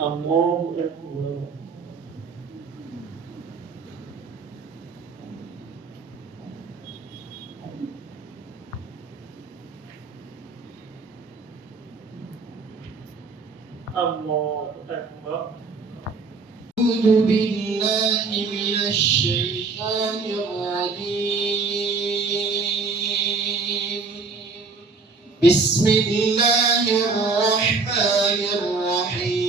الله أكبر. الله أكبر. أعوذ بالله من الشيطان الرجيم. بسم الله الرحمن الرحيم.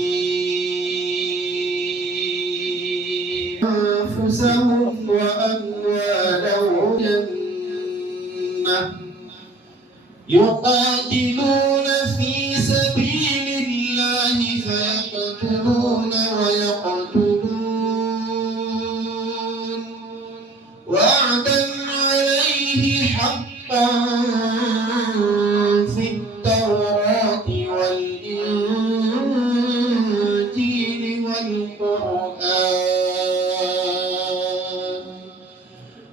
أنفسهم وأموالهم جنة يقاتلون في سبيل الله فيقتلون ويقتلون وعدا عليه حقا في التوراة والإنجيل والقرآن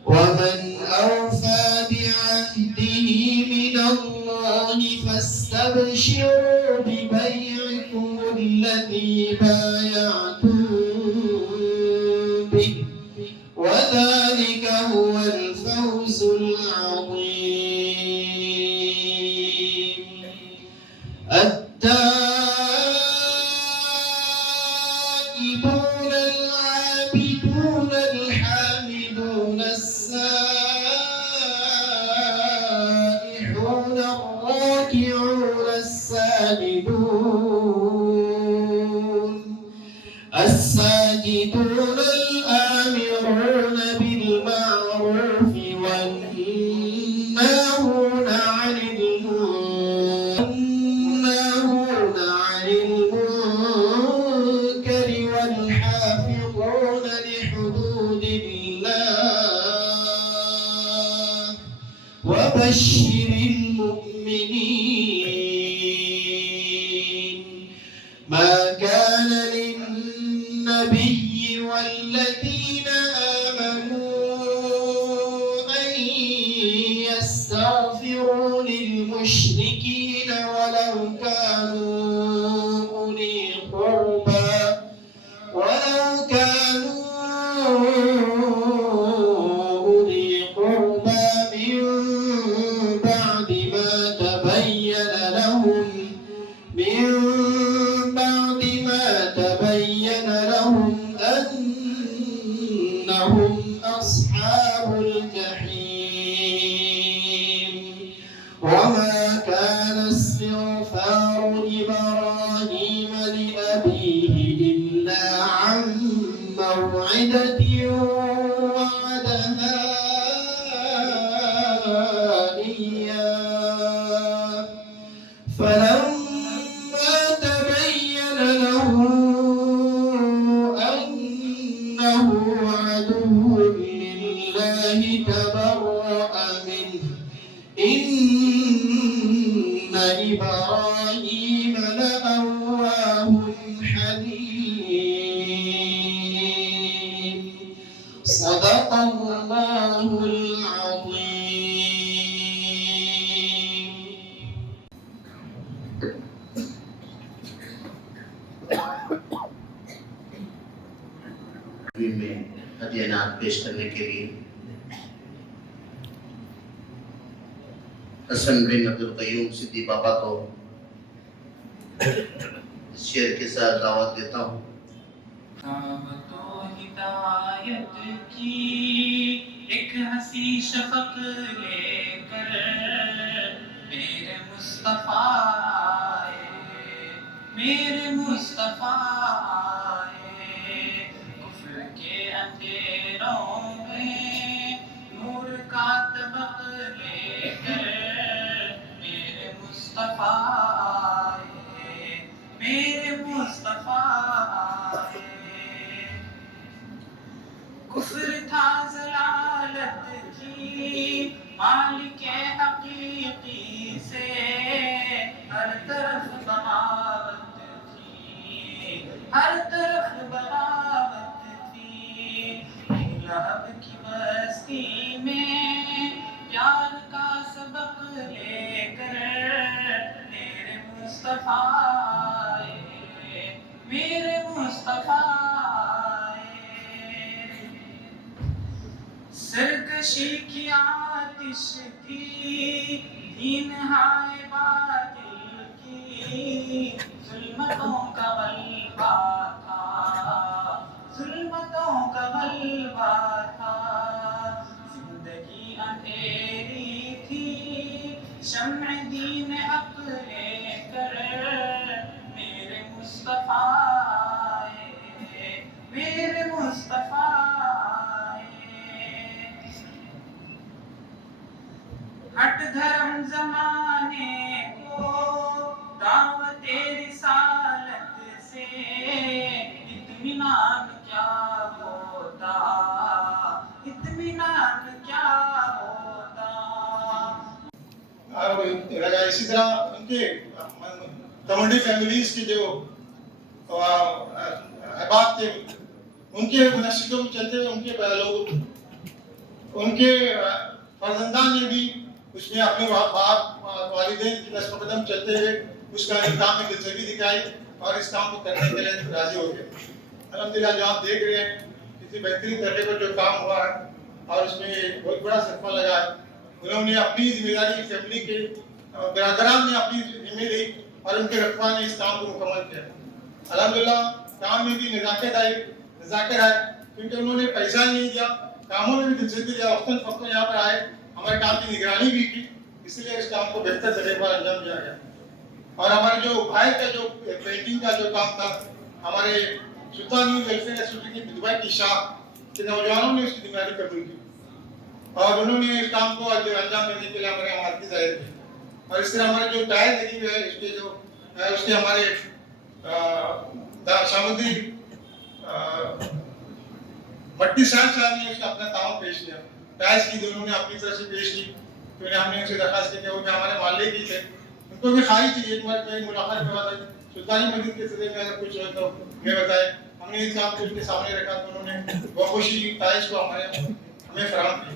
ومن أوفى بعهده من الله فاستبشروا ببيعكم الذي بايعتم به وذلك هو الفوز العظيم. التائبون العابدون الحامدون السائحون الراكعون الساجدون الآمرون بالمعروف والناهون عن المنكر والحافظون لحدود الله وبشر المؤمنين. ما كان للنبي والذين آمنوا أن يستغفروا للمشركين ولو كانوا أولي قربى من بعد ما تبين لهم أنهم أصحاب الجحيم. وما كان استغفار إبراهيم لأبيه إلا عن موعدة وعدها إياه فلما تبين له أنه عدو لله تبرأ منه إن إبراهيم لأواه حليم. صدق الله العظيم. में अध्ययनात पेश करने के लिए हसन बिन अब्दुल कयूम सिद्दी बाबा को शेर के साथ दावत देता हूँ। हिदायत की एक हसी शफक लेकर मेरे मुस्तफा आए, कुफ्र के अंधेरों में नूर का तबक लेकर मेरे मुस्तफा आए। कुफ्र था ज़लालत की मालिक हकीकी से हर तरफ बगावत थी। लहब की बस्ती में प्यार का सबक लेकर मेरे मुस्तफा आए, मेरे مصطفیٰ سرکشی کی آتش تھی دین ہائے باطل کی ظلمتوں کا غلبہ تھا ظلمتوں کا غلبہ تھا زندگی اندھیری تھی شمع دین حق لے کر میرے مصطفیٰ میرے مصطفیٰ ہٹ دھرم زمانے کو دعوت رسالت سے اطمینان کیا ہوتا اطمینان کیا ہوتا. اسی طرح ان کے کمنڈی فیملیز کے جو احباب تھے ان کے منشدوں میں چلتے ہوئے ان کے لوگ ان کے فرزندان نے بھی اس میں اپنے باپ والدین کی نقش قدم چلتے ہوئے اس کا کام میں دلچسپی دکھائی اور اس کام کو کرنے کے لیے راضی ہو گئے. الحمدللہ جو آپ دیکھ رہے ہیں کسی بہترین طریقے پر جو کام ہوا ہے اور اس میں بہت بڑا صدقہ لگا ہے. انہوں نے اپنی ذمہ داری فیملی کے برادران نے اپنی ذمہ لی اور ان کے رکھوا نے اس کام کو مکمل کیا. الحمدللہ کام میں بھی نزاکت آئی کیونکہ انہوں نے پیسہ نہیں دیا, کاموں میں بھی دلچسپی دیا, وقتاً فوقتاً یہاں پر آئے, ہمارے کام کی نگرانی بھی کی, اس لیے اس کام کو بہتر طریقے پر انجام دیا گیا. اور ہمارے جو بھائی کا جو پینٹنگ کا جو کام تھا ہمارے سلطانی ویلفیئر ایسوسی کی دبئی کی شاخ کے نوجوانوں نے اس کی ذمہ داری قبول کی اور انہوں نے اس کام کو انجام دینے کے لیے ہمارے حمایت کی ظاہر کی. اور اس طرح ہمارے جو ٹائر لگی ہوئے ہے اس کے جو اس کے ہمارے شامدی مٹی صاحب نے اس کا اپنا تعاون پیش کیا. ٹائرس کی دونوں نے اپنی طرف سے پیش کی تو ہم نے ان سے درخواست کی کہ وہ ہمارے محلے کی تھے, ان کو بھی خواہش تھی ایک بار کہیں ملاقات کے بعد سلطانی مسجد کے صدر میں اگر کچھ ہو تو یہ بتائے. ہم نے اس کام کو اس کے سامنے رکھا تو انہوں نے بہت خوشی ٹائرس کو ہمیں فراہم کی.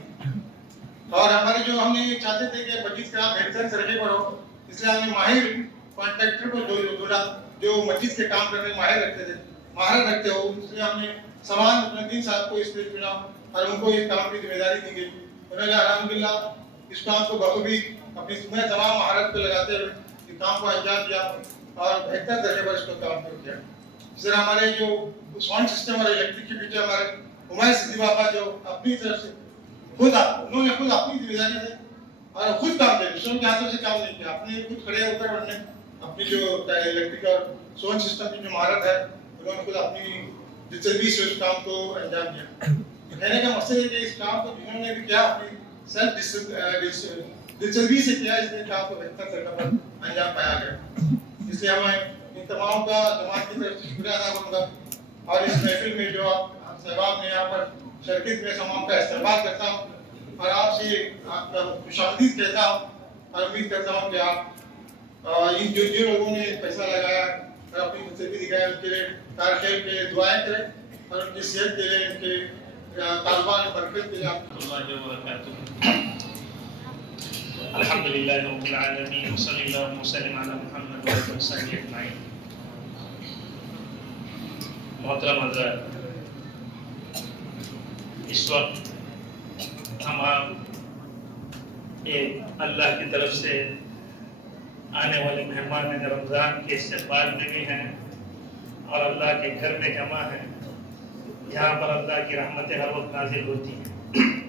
اور ہمارے جو ہم نے چاہتے تھے کہ مسجد کا بہتر طریقے پر ہو, اس لیے ہم نے ماہر کانٹریکٹر کو ڈھونڈا جو مسجد کے کام کرنے ماہر رکھتے ہو. اس لیے ہم نے سامان الدین صاحب کو اس لیے چنا اور ان کو اس کام کی ذمہ داری دی گئی. انہوں نے الحمدللہ اس کام کو بخوبی اپنی تمام مہارت کو لگاتے ہوئے اس کام کو انجام دیا اور بہتر طریقے پر اس کو کام کیا. اس طرح ہمارے جو ساؤنڈ سسٹم اور الیکٹرک کے پیچھے ہمارے ہمایوں صدیق بابا جو اپنی طرف سے انہوں نے خود اپنی ذمہ داری سے اور خود کام کیا, دوسروں کے ہاتھوں سے کام نہیں کیا, اپنے خود کھڑے ہو کر انہوں نے اپنی جو الیکٹرک اور ساؤنڈ سسٹم کی جو مہارت ہے انہوں نے خود اپنی دلچسپی سے اس کام کو انجام دیا. کہنے کا مقصد ہے کہ اس کام کو جنہوں نے بھی کیا اپنی دلچسپی سے کیا, اس لیے کام کو بہتر طریقے پر انجام پایا گیا. اس لیے ہمیں ان تمام کا جماعت کی طرف سے شکریہ ادا کروں گا اور اس محفل میں جو آپ صاحباب نے یہاں پر شرکت میں تمام کا استقبال کرتا ہوں اور آپ سے آپ کا خوشامدید کہتا ہوں اور امید کرتا ہوں کہ آپ ان جو لوگوں نے پیسہ لگایا اور اپنی دلچسپی دکھایا ان کے لیے کار خیر کے لیے دعائیں کریں اور ان کی صحت کے لیے ان کے طالبان برکت کے لیے آپ الحمدللہ رب العالمین وصلی اللہ وسلم علی محمد وعلی وصحبہ اجمعین. محترم حضرات, اس وقت ہم ایک اللہ کی طرف سے آنے والے مہمان رمضان کے استقبال میں بھی ہیں اور اللہ کے گھر میں جمع ہیں جہاں پر اللہ کی رحمتیں ہر وقت نازل ہوتی ہیں.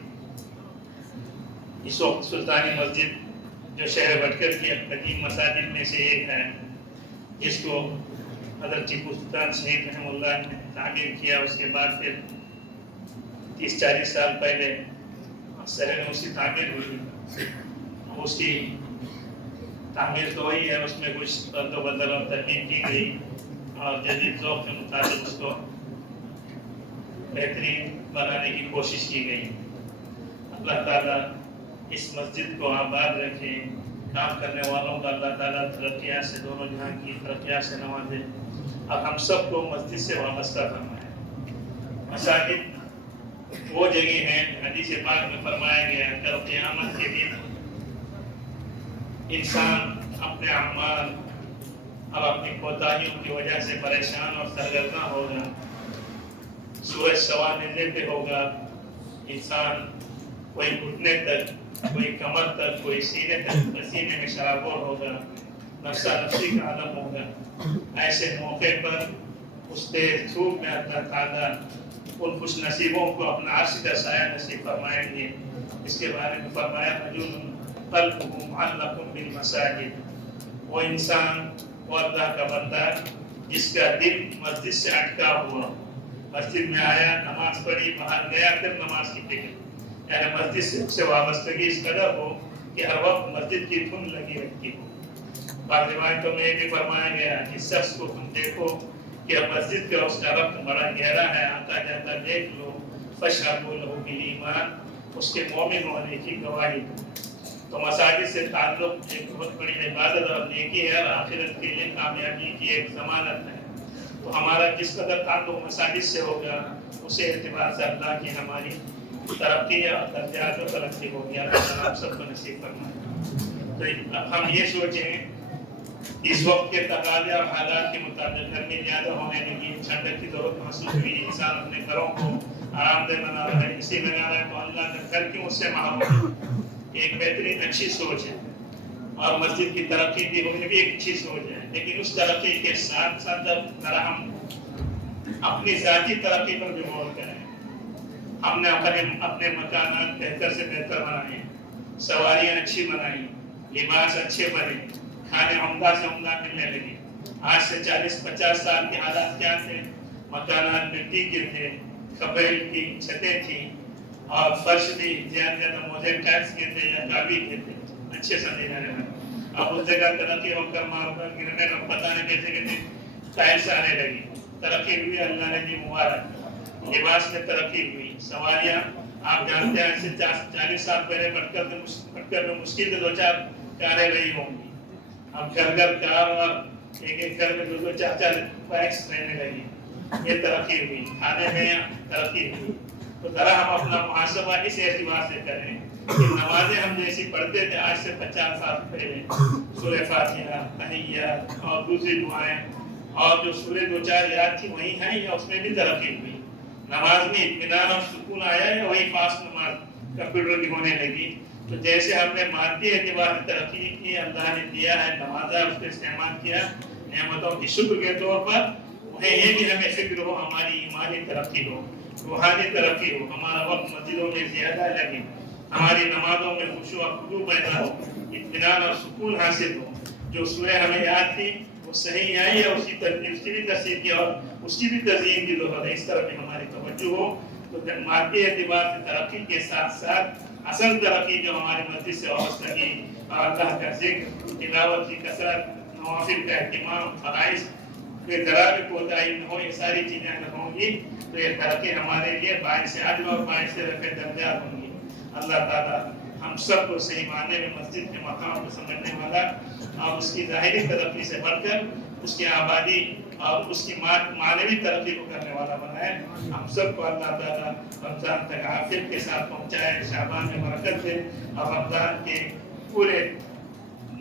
اس وقت سلطانی مسجد جو شہر بٹکر کی قدیم مساجد میں سے ایک ہے, جس کو حضرت ٹیپو سلطان شہید رحمہ اللہ نے تعمیر کیا. اس کے بعد پھر 30-40 سال پہلے شہر میں اس کی تعمیر ہوئی. اس کی تعمیر تو وہی ہے, اس میں کچھ رد و بدل اور ترمیم کی گئی اور جدید ذوق کے مطابق اس کو بہترین بنانے کی کوشش کی گئی. اللہ تعالیٰ اس مسجد کو آباد رکھے, کام کرنے والوں کا اللہ تعالیٰ ترقیات سے دونوں جہاں کی ترقیات سے نوازے اور ہم سب کو مسجد سے وابستہ فرمائے. مساجد وہ جگہ ہیں حدیث پاک میں فرمایا گیا کہ قیامت کے دن انسان اپنے اعمال अब अपनी कोताहियों की वजह से परेशान और सरगर्दा होगा, सूरज सवाने पे होगा, इंसान कोई घुटने तक, कोई कमर तक, कोई सीने तक पसीने में शराबोर होगा, नफ्सा नफ्सी का आलम होगा। ऐसे मौके पर उस तेज धूप में अल्लाह ताला उन खुश नसीबों को अपना अर्श का साया नसीब फरमाएंगे। इसके बारे में फरमाया रजुलुन क़ल्बुहु मुअल्लक़ुन बिल मसाजिद, वो इंसान, वो अल्लाह का बंदा जिसका दिल मस्जिद से अटका हुआ, मस्जिद में आया, नमाज पढ़ी, बाहर गया, फिर नमाज की फिक्र, यानी मस्जिद से वाबस्तगी इस कदर हो कि हर वक्त मस्जिद की धुन लगी रहती हो। बाद रिवायतों में ये भी फरमाया गया कि शख्स को तुम देखो कि मस्जिद का उसका रब्त बड़ा गहरा है, आता जाता देख लो, फशहदू लहू बिल ईमान, उसके मोमिन होने की गवाही। तो मसाजिद से ताल्लुक एक बहुत बड़ी इबादत और नेकी है और आखिरत के लिए कामयाबी की एक जमानत है। तो हमारा जिस कदर ताल्लुक मसाजिद से होगा, उसे एतबार से अल्लाह की हमारी तरक्की और दर्जात और तरक्की होगी। अल्लाह आप सबको नसीब फरमाए। तो हम ये सोचें, इस वक्त के तकाज़े और हालात के मुताबिक गर्मी ज़्यादा होने लगी, ठंडक की ज़रूरत महसूस हुई, इंसान अपने घरों को आरामदेह बना रहा है, इसी लगा रहा है, तो अल्लाह का घर क्यों उससे महरूम। एक बेहतरीन अच्छी सोच है और मस्जिद की तरक्की की होने भी एक अच्छी सोच है, लेकिन उस तरक्की के साथ साथ जब हम अपनी ज़ाती तरक्की पर भी गौर करें, हमने अपने मकानात बेहतर से बेहतर बनाए, सवारियाँ अच्छी बनाई, लिबास अच्छे बने, खाने उम्दा से उम्दा मिलने लगे। आज से 40-50 साल के हालात क्या थे? मकानात मिट्टी के थे, खपरेल की छतें थी और फर्श भी ज्यादा मोज़ेक टाइल्स के थे या काबी के थे, अच्छे समझे जाने लगे। अब उस जगह तरक्की होकर मार्बल गिरने में पता नहीं कैसे टाइल्स आने लगी, तरक्की हुई, अल्लाह ने दी मुबारक। लिबास में तरक्की हुई, सवारियाँ आप जानते हैं ऐसे 40 साल पहले पटकर में मुश्किल से 2-4 कारें रही होंगी, अब घर घर कार और एक घर में 2-2, 4-4 बाइक्स रहने लगी। ये तरक्की हुई, खाने में तरक्की हुई। तो जरा हम अपना मुहासबा इस एतबार से करें कि नमाजें हम जैसी पढ़ते थे आज से 50 साल पहले, सूरह फातिहा, तहिय्यात और दूसरी दुआएं और जो सूरह 2-4 याद थी वही हैं या उसमें भी तरक्की हुई? नमाज में इत्मीनान और सुकून आया या वही फास्ट नमाज कंप्यूटर की होने लगी? तो जैसे हमने मादी एतबार से तरक्की की, अल्लाह ने दिया है नमाजा, उसको इस्तेमाल किया नेमतों की शुक्र के तौर पर, उन्हें ये भी हमें फिक्र हो हमारी ईमानी तरक्की हो, रूहानी तरक्की हो, हमारा वक्त मस्जिदों में ज्यादा लगे, हमारी नमाजों में खुशू और खुशू पैदा हो, इत्मीनान और सुकून हासिल हो। जो सूरह हमें याद थी वो सही आई है, उसकी भी तस्दीक की और उसकी भी तज़यीन की ज़रूरत है, इस तरफ भी हमारी तवज्जो हो। तो मादी एतबार से तरक्की के साथ साथ असल तरक्की जो हमारे मस्जिद से वाबस्तगी और अल्लाह का जिक्र, तिलावत की कसरत, नवाफिल का एहतिमाम, फराइज़ के जरा भी कोताही न हो, ये सारी चीज़ें अगर होंगी तो ये तरक्की हमारे लिए बाइस अजर और बाइस रफ़े दर्जात होंगी। अल्लाह ताला हम सबको सही मायने में मस्जिद के मकाम को समझने वाला और उसकी ज़ाहिरी तरक्की से बढ़कर उसकी आबादी और उसकी मानवी तरक्की को करने वाला बनाए। हम सबको अल्लाह ताला रमज़ान तक आफियत के साथ पहुँचाए, शाबान में बरकत दे और रमज़ान के पूरे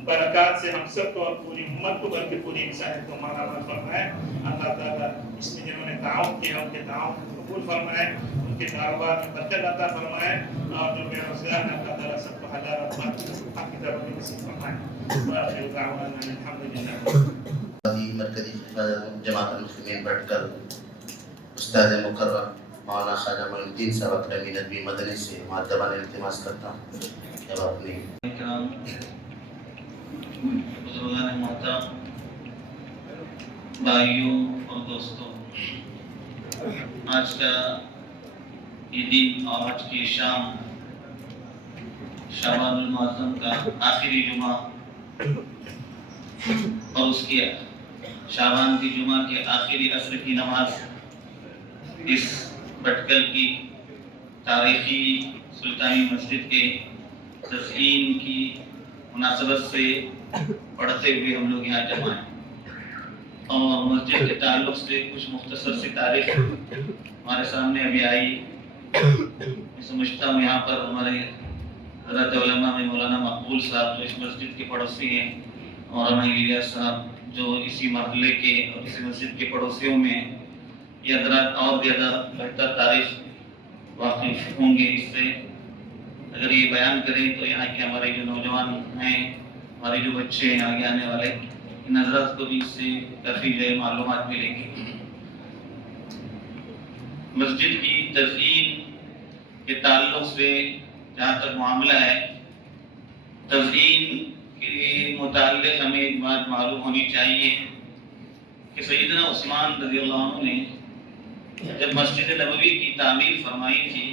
बरकत से हम सबको और पूरी उम्मत को बल्कि पूरी इंसानियत को मालामाल फरमाए। अल्लाह ताला इसमें जिन्होंने ताउन किया उनके ताउन को कबूल फरमाए, उनके कारोबार में बरकत अता फरमाए और जो बेरोजगार हैं अल्लाह ताला सबको हलाल और हक की तरफ नसीब फरमाए। व आखिर दावाना अल्हम्दुलिल्लाह। मरकज़ी जमात मुस्लिमीन भटकल उस्ताद मुकर्रम मौलाना ख्वाजा मोइनुद्दीन साहब अकरमी नदवी मदनी से मुअद्दबान इल्तिमास करता हूँ कि अब अपनी बुजुर्गान मोहतरम, भाइयों और दोस्तों, आज का ये दिन और आज की शाम शअबानुल मुअज़्ज़म का आखिरी जुमा और उसकी शाबान की जुमा के आखिरी असर की नमाज इस भटकल की तारीखी सुल्तानी मस्जिद के तज़कीन की मुनासबत से पढ़ते हुए हम लोग यहाँ जमा हैं और मस्जिद के ताल्लुक़ से कुछ मुख्तसर सी तारीख हमारे सामने अभी आई। मैं समझता हूँ यहाँ पर हमारे हज़रत उलमा में मौलाना मकबूल साहब जो इस मस्जिद के पड़ोसी हैं مولانا الیاس صاحب جو اسی محلے کے اور اسی مسجد کے پڑوسیوں میں یہ حضرات اور زیادہ بہتر تاریخ واقف ہوں گے اس سے. اگر یہ بیان کریں تو یہاں کے ہمارے جو نوجوان ہیں، ہمارے جو بچے ہیں آگے آنے والے، ان حضرات کو بھی اس سے کافی جو ہے معلومات ملیں گی. مسجد کی تزئین کے تعلق سے جہاں تک معاملہ ہے، تزئین کے متعلق ہمیں ایک بات معلوم ہونی چاہیے کہ سیدنا عثمان رضی اللہ عنہ نے جب مسجد نبوی کی تعمیر فرمائی تھی،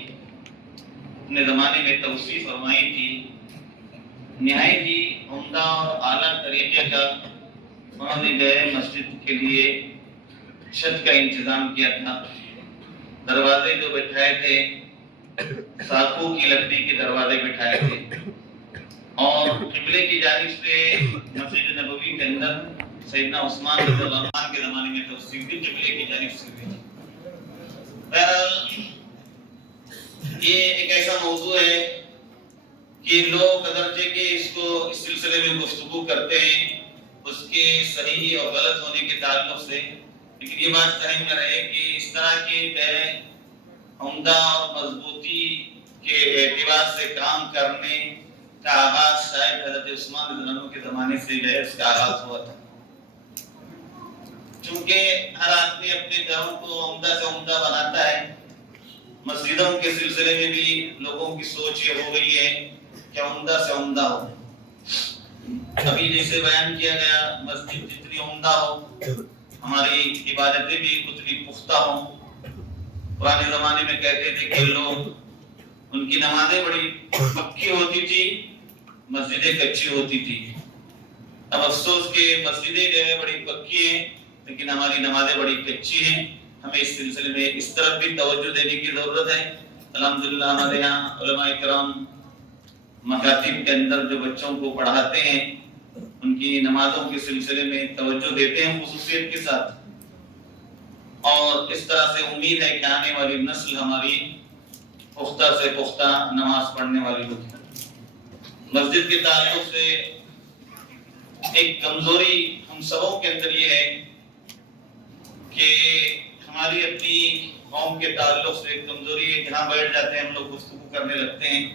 اپنے زمانے میں توسیع فرمائی تھی، نہایت ہی عمدہ اور اعلیٰ طریقے کا انہوں نے جو ہے مسجد کے لیے چھت کا انتظام کیا تھا. دروازے جو بٹھائے تھے ساکھوں کی لکڑی کے دروازے بٹھائے تھے، اور قبلے کی جانب سے مسجد نبوی کے اندر سیدنا عثمان رضی اللہ عنہ کے زمانے میں توسیع بھی قبلے کی جانب سے ہوئی. بہرحال یہ ایک ایسا موضوع ہے کہ لوگ اگرچہ کہ اس اس سلسلے میں گفتگو کرتے ہیں اس کے صحیح اور غلط ہونے کے تعلق سے، لیکن یہ بات ذہن میں رہے کہ اس طرح کے عمدہ اور مضبوطی کے اعتبار سے کام کرنے کا آغاز شاید حضرت عثمان رضی اللہ عنہ کے زمانے سے جو ہے اس کا آغاز ہوا تھا. چونکہ ہر آدمی اپنے گھروں کو عمدہ سے عمدہ بناتا ہے، مسجدوں کے سلسلے میں بھی لوگوں کی سوچ یہ ہو گئی ہے کہ عمدہ سے عمدہ ہو. ابھی جیسے بیان کیا گیا، مسجد جتنی عمدہ ہو ہماری عبادتیں بھی اتنی پختہ ہوں. پرانے زمانے میں کہتے تھے کہ لوگ ان کی نمازیں بڑی پکی ہوتی تھی، مسجدیں کچی ہوتی تھی. اب افسوس کہ مسجدیں جو ہے بڑی پکی ہیں لیکن ہماری نمازیں بڑی کچی ہیں. ہمیں اس سلسلے میں اس طرف بھی توجہ دینے کی ضرورت ہے. الحمدللہ ہمارے یہاں علماء کرام مکاتب کے اندر جو بچوں کو پڑھاتے ہیں ان کی نمازوں کے سلسلے میں توجہ دیتے ہیں خصوصیت کے ساتھ، اور اس طرح سے امید ہے کہ آنے والی نسل ہماری پختہ سے پختہ نماز پڑھنے والی ہوگی. مسجد کے تعلق سے ایک کمزوری ہم سبوں کے اندر یہ ہے کہ ہماری اپنی قوم کے تعلق سے ایک کمزوری ہے. جہاں بیٹھ جاتے ہیں ہم لوگ گفتگو کرنے لگتے ہیں،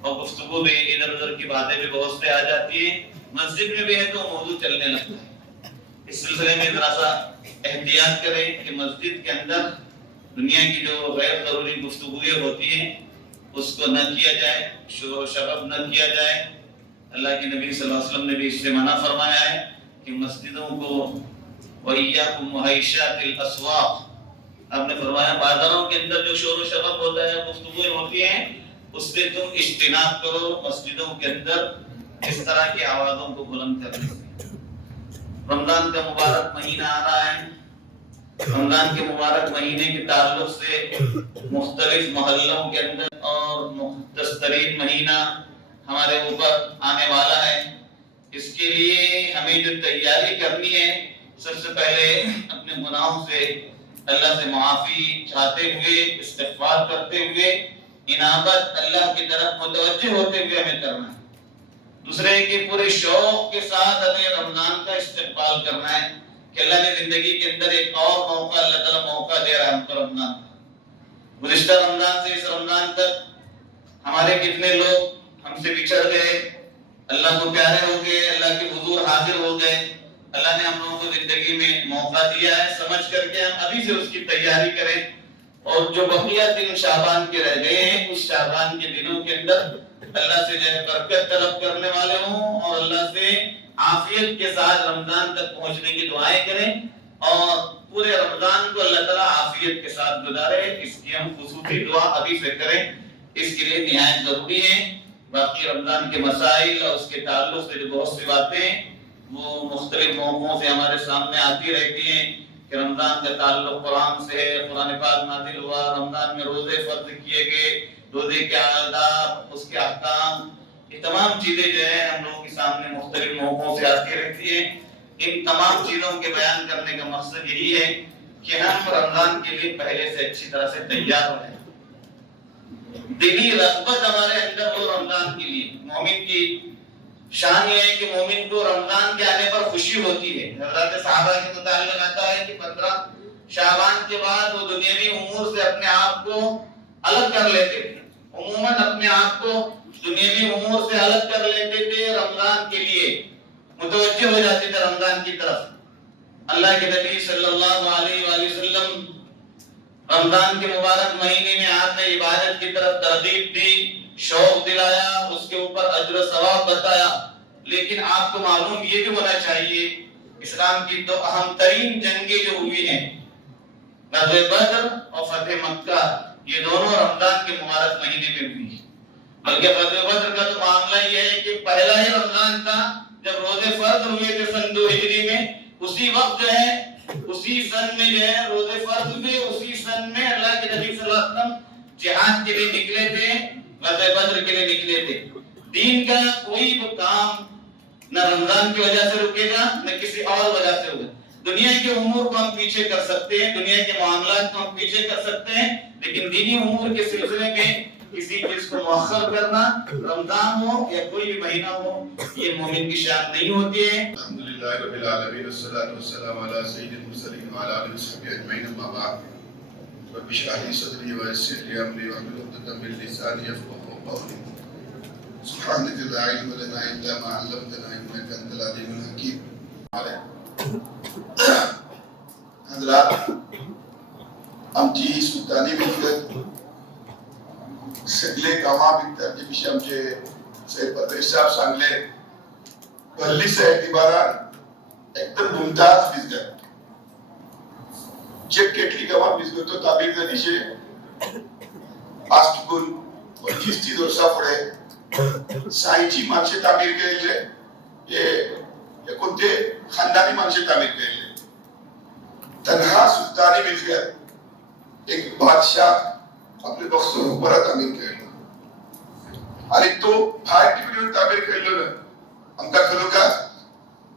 اور گفتگو میں ادھر ادھر کی باتیں بھی بہت سے آ جاتی ہیں. مسجد میں بھی ہے تو موضوع چلنے لگتا ہے. اس سلسلے میں ذرا سا احتیاط کریں کہ مسجد کے اندر دنیا کی جو غیر ضروری گفتگویں ہوتی ہیں اس کو نہ کیا جائے، شور و شغب نہ کیا جائے. اللہ کے نبی صلی اللہ علیہ وسلم نے بھی اس سے منع فرمایا ہے کہ مسجدوں کو وَإِيَّاكُمْ وَهَيْشَاتِ الْأَسْوَاقِ، آپ نے فرمایا بازاروں کے اندر جو شور و شغب ہوتا ہے، گفتگویں ہوتی ہیں، اس سے تم اجتناب کرو. مسجدوں کے اندر اس طرح کی آوازوں کو بلند کرنے. رمضان کا مبارک مہینہ آ رہا ہے. رمضان کے مبارک مہینے کے تعلق سے مختلف محلوں کے اندر اور مختص ترین مہینہ ہمارے اوپر آنے والا ہے. اس کے لیے ہمیں جو تیاری کرنی ہے، سب سے پہلے اپنے گناہوں سے اللہ سے معافی چاہتے ہوئے، استغفار کرتے ہوئے، انابت اللہ کی طرف متوجہ ہوتے ہوئے ہمیں کرنا ہے. دوسرے کہ پورے شوق کے ساتھ ہمیں رمضان کا استقبال کرنا ہے کہ اللہ نے زندگی کے اندر ایک اور موقع، اللہ تعالیٰ موقع دے رہا ہے ہم کو رمضان. گزشتہ رمضان سے اس رمضان تک ہمارے کتنے لوگ ہم سے بچھڑ گئے، اللہ کو پیارے ہو گئے، اللہ کے حضور حاضر ہو گئے. اللہ نے ہم لوگوں کو زندگی میں موقع دیا ہے، سمجھ کر کے ہم ابھی سے اس کی تیاری کریں، اور جو بقیہ دن شعبان کے رہ گئے ہیں اس شعبان کے دنوں کے اندر اللہ سے جو ہے برکت طلب کرنے والے ہوں، اور اللہ سے عافیت کے ساتھ رمضان تک پہنچنے کی دعائیں کریں، اور پورے رمضان کو اللہ تعالیٰ عافیت کے ساتھ گزارے. اس کی ہم خصوصی دعا ابھی سے کریں، اس کے لیے نہایت ضروری ہے. باقی رمضان کے مسائل اور اس کے تعلق سے جو بہت سی باتیں وہ مختلف موقعوں سے ہمارے سامنے آتی رہتی ہیں کہ رمضان کا تعلق قرآن سے ہے، قرآن پاک نازل ہوا، رمضان میں روزے فرض کیے گئے، روزے کے آداب، اس کے احکام، یہ تمام چیزیں جو ہے ہم لوگوں کے سامنے مختلف موقعوں سے آتی رہتی ہیں. ان تمام چیزوں کے بیان کرنے کا مقصد یہی ہے کہ ہم رمضان کے لیے پہلے سے اچھی طرح سے تیار رہیں. دلی رغبت ہمارے اندر ہو رمضان کے لیے. مومن کی शान ये है कि मोमिन को रमजान के आने पर खुशी होती है। हज़रत सहाबा के मुताल्लिक़ आता है कि 15 शाबान के बाद वो दुनियावी उमूर से अपने आप को अलग कर लेते थे। उम्मन अपने आप को दुनियावी उमूर से अलग कर लेते थे, रमजान के लिए मुतवज्जे हो जाते थे रमजान की तरफ। अल्लाह के नबी सल्लल्लाहु अलैहि वसल्लम रमजान के मुबारक महीने में आपने इबादत की तरफ तरगीब दी, शौक दिलाया, उसके ऊपर अज्र सवाब बताया। लेकिन आपको मालूम ये भी होना चाहिए, इस्लाम की दो अहम तरीन जंगें जो हुई हैं, ग़ज़वे बद्र और फतेह मक्का, ये दोनों रमजान के मुबारक महीने में हुई। बल्कि ग़ज़वे बद्र का तो मामला ये है कि पहला ही रमजान था जब रोजे फर्ज हुए थे सन 2 हिजरी में। उसी वक्त जो है, उसी सन में जो है रोजे फर्ज हुए, उसी सन में अल्लाह के नबी सल्लल्लाहु अलैहि वसल्लम जिहाद के लिए निकले थे, ग़ज़वे बद्र के लिए निकले थे। दीन का कोई भी काम न रमजान की वजह से रुकेगा न किसी और वजह से होगा। दुनिया के उमूर को हम पीछे कर सकते हैं, दुनिया के मामलात को हम पीछे कर सकते हैं, लेकिन दीनी उमूर के सिलसिले में किसी चीज को मुअख्खर करना, रमजान हो या कोई भी महीना हो, ये मोमिन की शान नहीं होती है। अल्हम्दुलिल्लाह रब्बिल आलमीन वस्सलातु वस्सलामु अला सय्यिदिल मुरसलीन व अला आलिहि वसहबिहि अजमईन अम्मा बाद। रब्बि इश्रह ली सदरी व यस्सिर ली अमरी वहलुल उक़दतम मिन लिसानी यफ़क़हू क़ौली। सुब्हानका ला इल्मा लना इल्ला मा 'अल्लमतना इन्नका अंतल अलीमुल हकीम। हज़रात, आमची सुलतानी मिल्कत सगळे कामां भितर विषय आमचे साहेब परदेश साहेब सांगले, पल्लीच्या एतिबारान एकदम मुमताज बिजगत जे केटली गावां बिजगतो ताबीर जालीशे आज चुकून 25-30 वर्सां फुडें साईची माणसे ताबीर केले, हे कोणते खानदानी माणसे ताबीर केले। तन्हा सुलतानी मिल्कत एक बादशाह आपले बख्सूर हुकमरान ताबीर केलो आणि तो भायर टिपीवर ताबीर केलो ना आमका खरोखर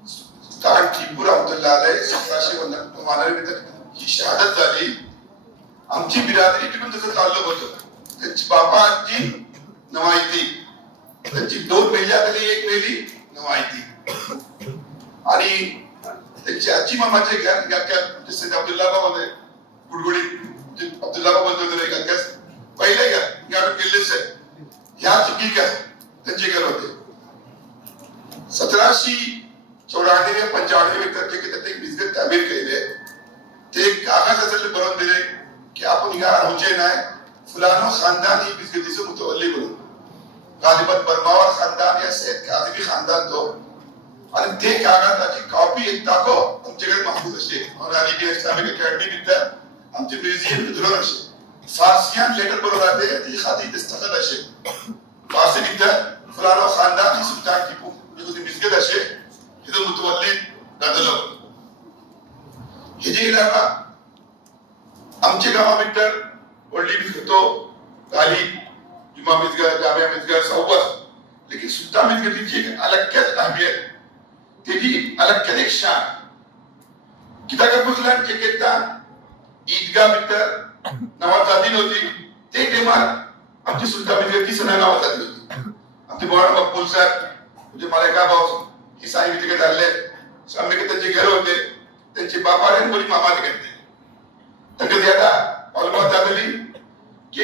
सुल्तान टिपू रहमतुल्लाह अलैह 1792 मध्ये ही शहादत झाली। आमची बिरादरी टिपून त्याचं ताल्लुक होतं। त्यांची बापाची नवायती, त्यांची 2 महिन्यातली एक मेली नवायती आणि त्यांची आजी मामाचे घर गाक्यात सैयद अब्दुल्ला बाबा गुडगुडी अब्दुल्ला बाबा बोलतो गाक्यात पहिले घर गाडून गेले साहेब ह्या चुकी का त्यांचे घर होते। 1794 95 करते की ते बिजगत ताबीर केले, ते एक कागज असेल बनवून दिले की आपण ह्या राहूचे नाही, फुलानो खानदान ही बिजगतीचं मुतवल्ली बनून गालिबन बर्मावर खानदान या सैयद काझमी खानदान तो, आणि ते कागदाची कॉपी एक दाखव आमच्याकडे महफूज असे और अली इस्लामिक अकेडमी भितर आमचे म्युझियम भितर असे फारसियान लेटर बरोबर आते ती खाती दस्तखत असे फारसी भितर फुलानो खानदान ही सुल्तान टिपू जो ती बिजगत असे हे मुतवल्ली गादलो। हे जे इलाका आमचे गावा भितर वडली बिजगतो गाली जुमा बिजगत जामिया बिजगत सौबत, लेकिन सुल्तान बिजगतीची एक अलगच अहमियत, तेजी अलग एक शान किताब मुस्लिम जे केता ईदगाह भितर नवाजादी होती ते टेमार आमची सुलतान बिजगती सना नवाजादी होती। आमचे बॉड मकबूल सर म्हणजे मालेका भाऊ ही साई तिकडे चालले सामने के त्यांचे घर होते, त्यांचे बापाने बोली मामा करते तंग ज्यादा मालूमात आली की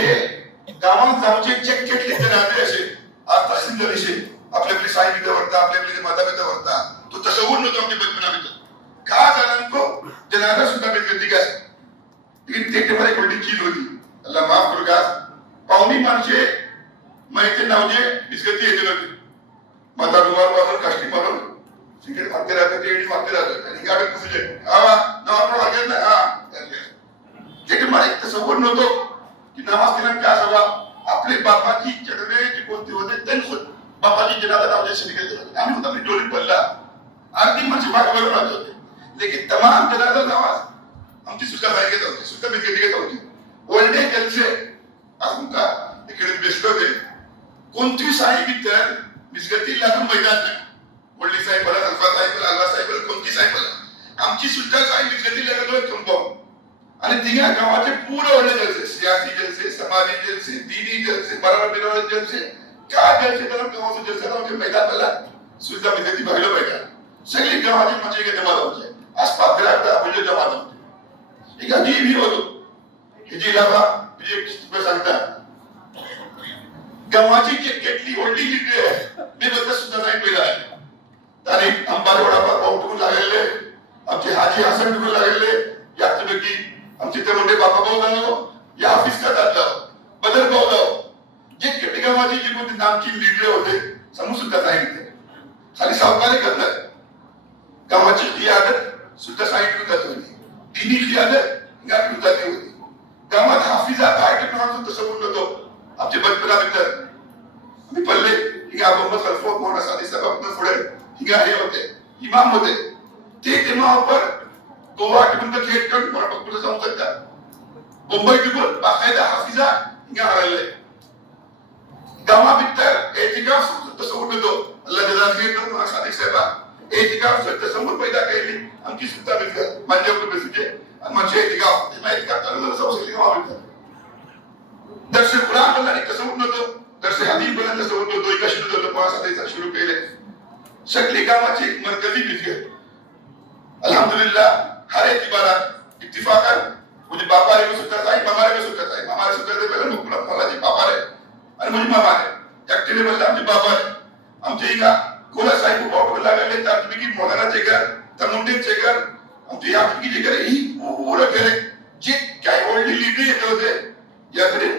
गावात जाऊचे चेक केटले जनादे असे आज तहसीलदार असे आपले आपले साई भितर वरता आपले आपले माता भितर वरता तो तसवुर नव्हतं आमच्या बचपना भितर का जाणांको जनादा सुद्धा बिजगती का, लेकिन ते टेमार एक मोठी चीज होती। अल्लाह माफ करू का पाहुणी माणसे माहिती नावजे बिजगती येते होते माता दुवार वाजून काष्टी मारून सिगरेट मारते राहतात, एडी मारते राहतात आणि गाडी कुसले आवा नाव मार्केट ना ते टेमार एक तसवुर नव्हतो की नामाज दिला का सवा आपले बापाची चढणे जे कोणते होते त्यांचं बापाची जनादा नावजे सिगरेट आम्ही होता मी डोली पडला आरती म्हणजे भागवलं राहत होते, लेकिन तमाम जनादा नमाज आमची सुद्धा बाहेर घेत होती, सुद्धा बिजगती घेत होती। ओल्डे जलसे आमका इकडे बेसलो होते कोणती साई भितर बिजगती लागून मैदान नाही, ओल्डी साई बोला अल्फा साई बोला अल्वा साई बोला कोणती साई बोला आमची सुद्धा साई बिजगती लागत होती कंपाऊंड आणि तिघा गावाचे पूर्ण ओल्डे जलसे, सियासी जलसे, समाजी जलसे, दीनी जलसे, बराबर बिराबर जलसे, क्या जलसे तर गावाचे जलसे मैदान मला सुद्धा मी त्याची बघलं पाहिजे सगळी गावाची म्हणजे काय जमा होते आसपास ग्राहक म्हणजे जमा होते एक अजीब ही होतो की जी लावा म्हणजे सांगता गावाची केटली ओढली लिहिली आहे मी बघता सुद्धा नाही पहिला आहे आणि अंबारी वडापाव पाऊटून लागले आमचे हाजी हसन टुकून लागले यापैकी आमचे ते मोठे बाबा भाऊ जाणो या ऑफिस का जातलं बदल भाऊ जाऊ जे केटी गावाची जी कोणती नामची लिडले होते समोर सुद्धा सांगितले खाली सावकारी करणार गावाची क्रियादत सुद्धा सांगितली जात होती तिन्ही क्रियादत याकडून जाते होती गावात हाफिजा काय टेक्नॉलॉजी तसं बोललो होतो आमचे बचपना मित्र मी पल्ले हिंगा मोहम्मद खलफो मोहना सादी सबब न पुढे हिंगा हे होते इमाम होते ते तेव्हा पर गोवा टिपून तर खेळ करून पकडलं जाऊ शकतात मुंबई टिपून बाकायदा हाफिजा हिंगा हरले गावा भितर एतिकाफ तसं उठतो अल्लाह जजा खैर मोहना सादी साहेब एतिकाफ तसं पैदा केली आमची सुद्धा मित्र पंजाब बेसिचे आणि माझे एतिकाफ ते माहित करतात सबसे गावा भितर दर्शन कुरान बोलला कसं उठतो दर्शन हदीस बोलला कसं उठतो एका शुरू झालं पाच सात सुरू केले शकली गावाची एक मरकजी बिजगत अल्हम्दुलिल्लाह हर एक इबारत इत्तिफाकन मुझे बापा रे सुद्धा जाई मामा रे सुद्धा जाई मामा रे सुद्धा दे पहिले मुकुला मला जी बापा रे आणि मुझे मामा रे एकटीने बोलला आमचे बाबा रे आमचे इका कोला साहेब को बोलला लागले तर तुम्ही की मोलाना चेकर तर मुंडे चेकर आमचे या की जे करे ही पूरा करे जे काय ओल्डी लीडर येते होते याकडे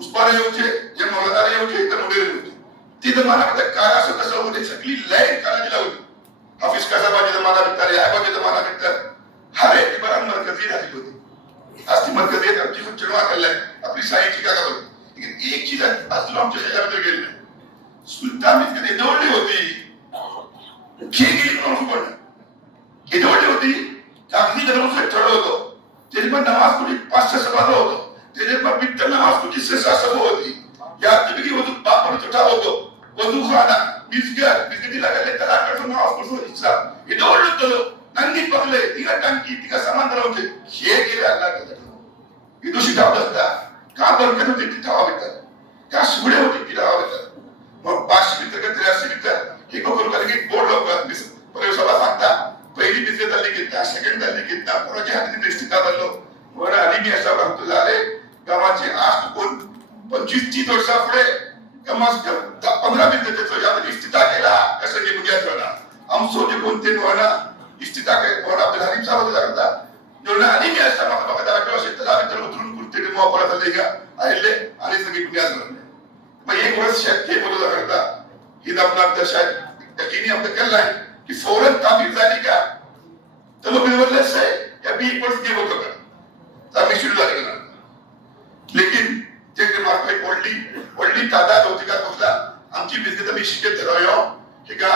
उस्माने होते या मोलाना रे होते तर मुंडे रे होते तिथं मला काय असं कसं होते सगळी लाईन करायला होती हाफिज कासाबाजी जमाना भितर याबाजी जमाना भितर हर एक बरा मरकजी झाली होती आज ती मरकजी आमची खूप चढवा केलाय आपली साईची काय होती लेकिन एक चीज आज आमच्या ह्याच्याबद्दल गेली नाही सुलतान कधी दौडली होती खेळ गेली म्हणून पण हे दौडली होती कागदी दरवाजा चढ होतो त्याची पण नमाज कुठे 500 सवाल होतो त्याचे पण बिट्टर नमाज कुठे 600 होती या तिबकी वजू बाप पण छोटा होतो वजू खाना बिस्किटी लागले तर आकडून नमाज पढतो हिस्सा हे दौडलो नंदी पगले तिला टांकी तिका सामान धरवते हे गेले अल्लाह के हे दोषी डाव असता का बरकत होती ती धावा बेटर का सुगडे होती ती धावा बेटर मग 5 मीटर का 83 मीटर हे कोकल करके बोर्ड लोक पर सभा सांगता पहिली बिजनेस झाली कितना सेकंड झाली कितना पुराची हाती दृष्टीता झालो मोरा अली मी असा rahmatullah alayh गावाचे आज कोण 25 वर्षा पुढे कमास 15 मिनिट त्याचा यात इस्तिता केला कसं की मुझे ठेवला आमचो जे कोणते नोना इस्तिता के मोरा अब्दुल हलीम साहब होता नोना अली मी असा मला बघा दाखवला शेतला मित्र उतरून कुर्ते के मोह पडत आले का आले आणि सगळी बुनियाद बनले मग एक वर्ष शक्य बोलू करता ही अपना दर्शाय यकीनी हम कर रहे हैं कि फौरन ताबीर जाने का तो लोग बोलले से या बी वर्ष के बोलतो का ताबीर शुरू झाली ना लेकिन जे के मार्केट ओल्डी तादाद होती का बोलता आमची बिझनेस मी शिकत राहयो हे का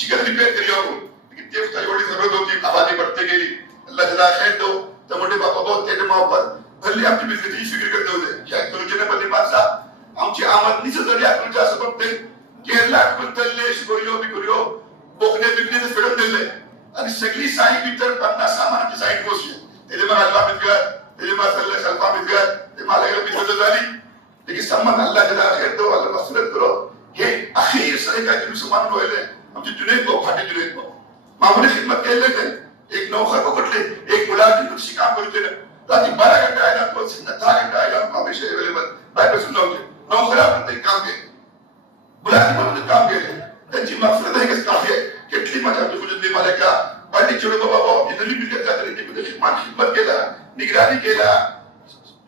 शिकत रिपेअर करियो लेकिन ते एवढी जरूरत होती आबादी बढ़ते गेली अल्लाह जजा खैर दो तो मोठे बाबा बहुत तेरे माँ पर भले आमची बिझनेस ही फिक्र करते होते या तुझे बल्ली माणसा आमची आमद निस जरी तुझ्या सबब ते केरला कुंतले शिकोरियो बिकोरियो बोकने बिकने से फिरन दिले आणि सगळी साई भीतर 50 सामानाची साईड गोष्ट त्याचे मग अल्लाह मित्र त्याचे मग सल्ले सल्फा मित्र ते मला गेलं बिझनेस झाली लेकिन सम्मान अल्लाह जजा खैर दो अल्लाह मसरत करो हे अखीर सही का मुसलमान होले आमचे जुनेद भाऊ फाटे जुनेद भाऊ मामूली खिदमत केले थे एक नौकर पकडले एक मुलाजिम कुछ काम करते रात्री 12 घंटे आयला तो 10 घंटे आयला हमेशा अवेलेबल बाय बसून नव्हते नौकरा पण काम केले मुलाजिम म्हणून काम केले त्यांची मकसद आहे की काम केले कितली माझ्या तुझे मला का पाठी छोटे बाबा इतनी बिल्डर का तरी ते खिदमत केला निगराणी केला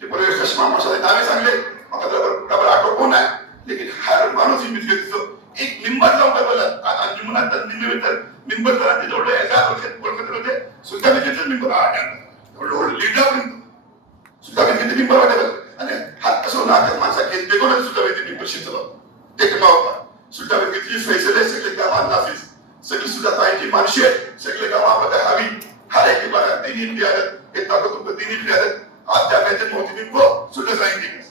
ते पोलीस चष्मा मसाले नावे सांगले मग डबल आटो कोण आहे लेकिन हर माणूस ही बिल्डर एक मिंबर लावून बोला अंजुमनात निमित्तर मिंबर करा ते जोडले एका बोलत होते सुद्धा बिल्डर मिंबर लीडर सुद्धा बिल्डर मिंबर वाटलं आणि हात कसं ना माणसा केंद्र कोण सुद्धा बिल्डर मिंबर शिकलो ते कमावा सुद्धा बिल्डरची फैसले सगळे गावात नाफिस सगळी सुद्धा ताईची माणसे सगळे गावामध्ये हवी हर एक बार दिनी प्यारत एक ताकत को दिनी प्यारत आज जागाचे मोहती को सुद्धा सांगितले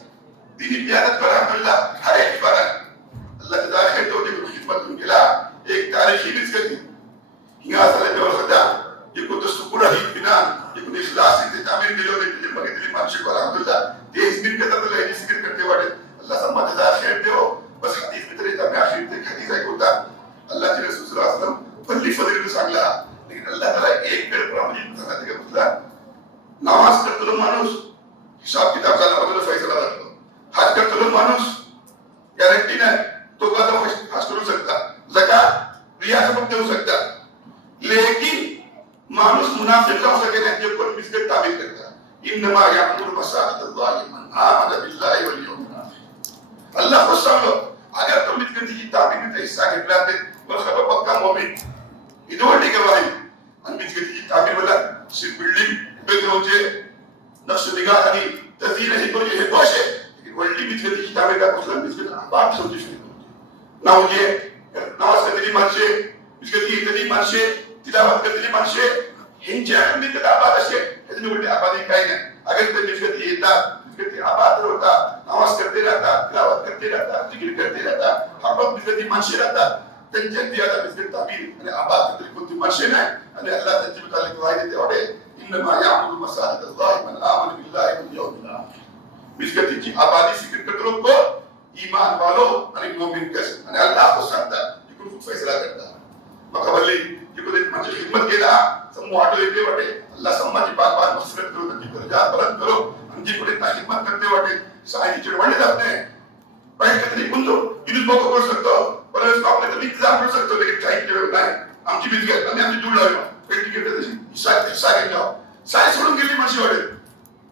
दिनी प्यारत पर अल्लाह हर एक बार अल्लाह ताला खैर तो की खिदमत केला एक तारीखी बिस्कती हिंगा साले जो खदा ये को तो सुकुरा ही बिना ये को इखलास से तामीर दिलो ने दिल मगे दिल मानशे को अल्हम्दुलिल्लाह ते इस दिन के तरह ले जिक्र करते वाले अल्लाह सम्मा जजा खैर दो बस हदीस में तेरे तब आखिर ते हदीस है कोता अल्लाह रसूल सल्लल्लाहु अलैहि वसल्लम पल्ली फजील सांगला लेकिन अल्लाह ताला एक पेड़ पर आमची सांगते का म्हटला नमाज करतो माणूस हिसाब किताब झाला वगैरे फैसला लागतो हज करतो माणूस गॅरंटी नाही तो कदम हज करू शकता ज़कात रिया सबक देऊ शकता लेकिन माणूस मुनाफिक राहू शकेल नाही पण बिस्किट ताबीर करता इन्नमा याकुल मसाजिद अल्लाह मन आमन बिल्लाहि वल यौमिल आखिर अल्लाह को सांगो अगर तुम बिस्किटची ताबीर में हिस्सा घेतला तर मग खबर पक्का मुमिन इदोटी गवाही आणि बिस्किटची ताबीर मला सिर्फ बिल्डिंग बेदरोचे नक्श निगाह आणि तफीर हे कोणी हे दोष आहे वल्टी बिस्किटची ताबीर का कुसला बिस्किट बाप समजू शकतो ना म्हणजे नमाज करतली माणसे बिस्किटची इतली माणसे तिलावत करतली माणसे ह्यांच्या अमित आबाद असे ह्याची उलटी आबादी काही नाही अगर ते बिस्किट येतात बिस्किट आबाद होता नमाज करते रहता तिलावत करते रहता जिकिर करते रहता हम लोग बिस्किटची माणसे राहतात त्यांच्या दियाला बिस्किट ताबीर आणि आबाद करतली कोणती माणसे नाही आणि अल्लाह त्यांची मुतालिक गवाही देते वाडे इन्नमा यामुल मसाजिद अल्लाह मन आमन बिल्लाहि वल यौमिल आखिर बिस्किटची आबादी फिक्र करते लोग को ईमान वालों आणि मोमिन कैसे आणि अल्लाह को सांगता कि कुछ फैसला करता मकबली कि कुछ म्हणजे खिदमत केला समूह आटो येते वाटे अल्लाह सम्माची बार बार मगफिरत करो त्यांची दर्जा बुलंद करो आणि जी कुछ खिदमत करते वाटे साई चिडवणे जात नाही पण कधी कुंजो इनुस बको करू शकतो परंतु आपले तर इंतजार करू शकतो लेकिन काही केलं नाही आमची बिस्किट आम्ही आमची दूर लावलो पेटी घेतली तशी हिस्सा घेतला साई सोडून गेली माणशी वाटे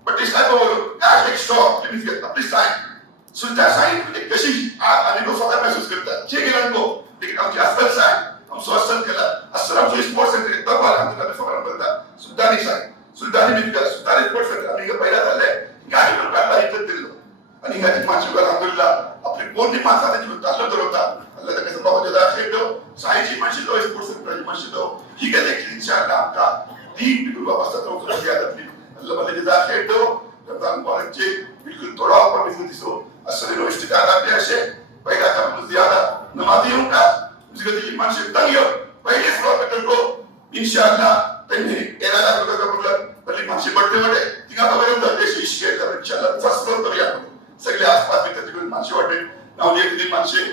पण ते साई बोललो काय एक स्टॉप बिस्किट आपली साई सुद्धा साई म्हणजे कशी आम्ही को स्वतः महसूस करता जे गेला को लेकिन आमची असल साई हम स्वास्थ्य केला असलम जो स्पोर्ट्स सेंटर तब आला आमच्या फक्त बनता सुद्धा नाही साई सुद्धा नाही बिस्किट सुद्धा नाही स्पोर्ट्स सेंटर आम्ही पहिला झाले गाडी पण काढला इज्जत दिलो आणि गाडी माणसं अल्हम्दुलिल्लाह आपली कोणती माणसं त्याची ताल्लुक धरवता अल्लाह त्याचा बाबा जदा खेळतो साईची माणसं तो स्पोर्ट्स सेंटरची माणसं तो ही काय देखील इंशाअल्लाह आमका दीन बिलकुल वापस तो यादातली अल्लाह मला जदा खेळतो रमजान मुबारकचे बिल्कुल थोड़ा ऊपर बिल्कुल दिसो असली इस्तिकाद आपले असे पहिला काम ज्यादा नमाजी होगा जिगती माणसं तंगियो पहिले फ्लोर पे को इंशाअल्लाह त्यांनी एरादा करतो पहिले माणसं पडते वाटे तिका खबर होता देश इश्के तर इंशाअल्लाह फर्स्ट फ्लोर पर या सगळे आसपास तिकडे माणसं वाटे नाव येतली माणसं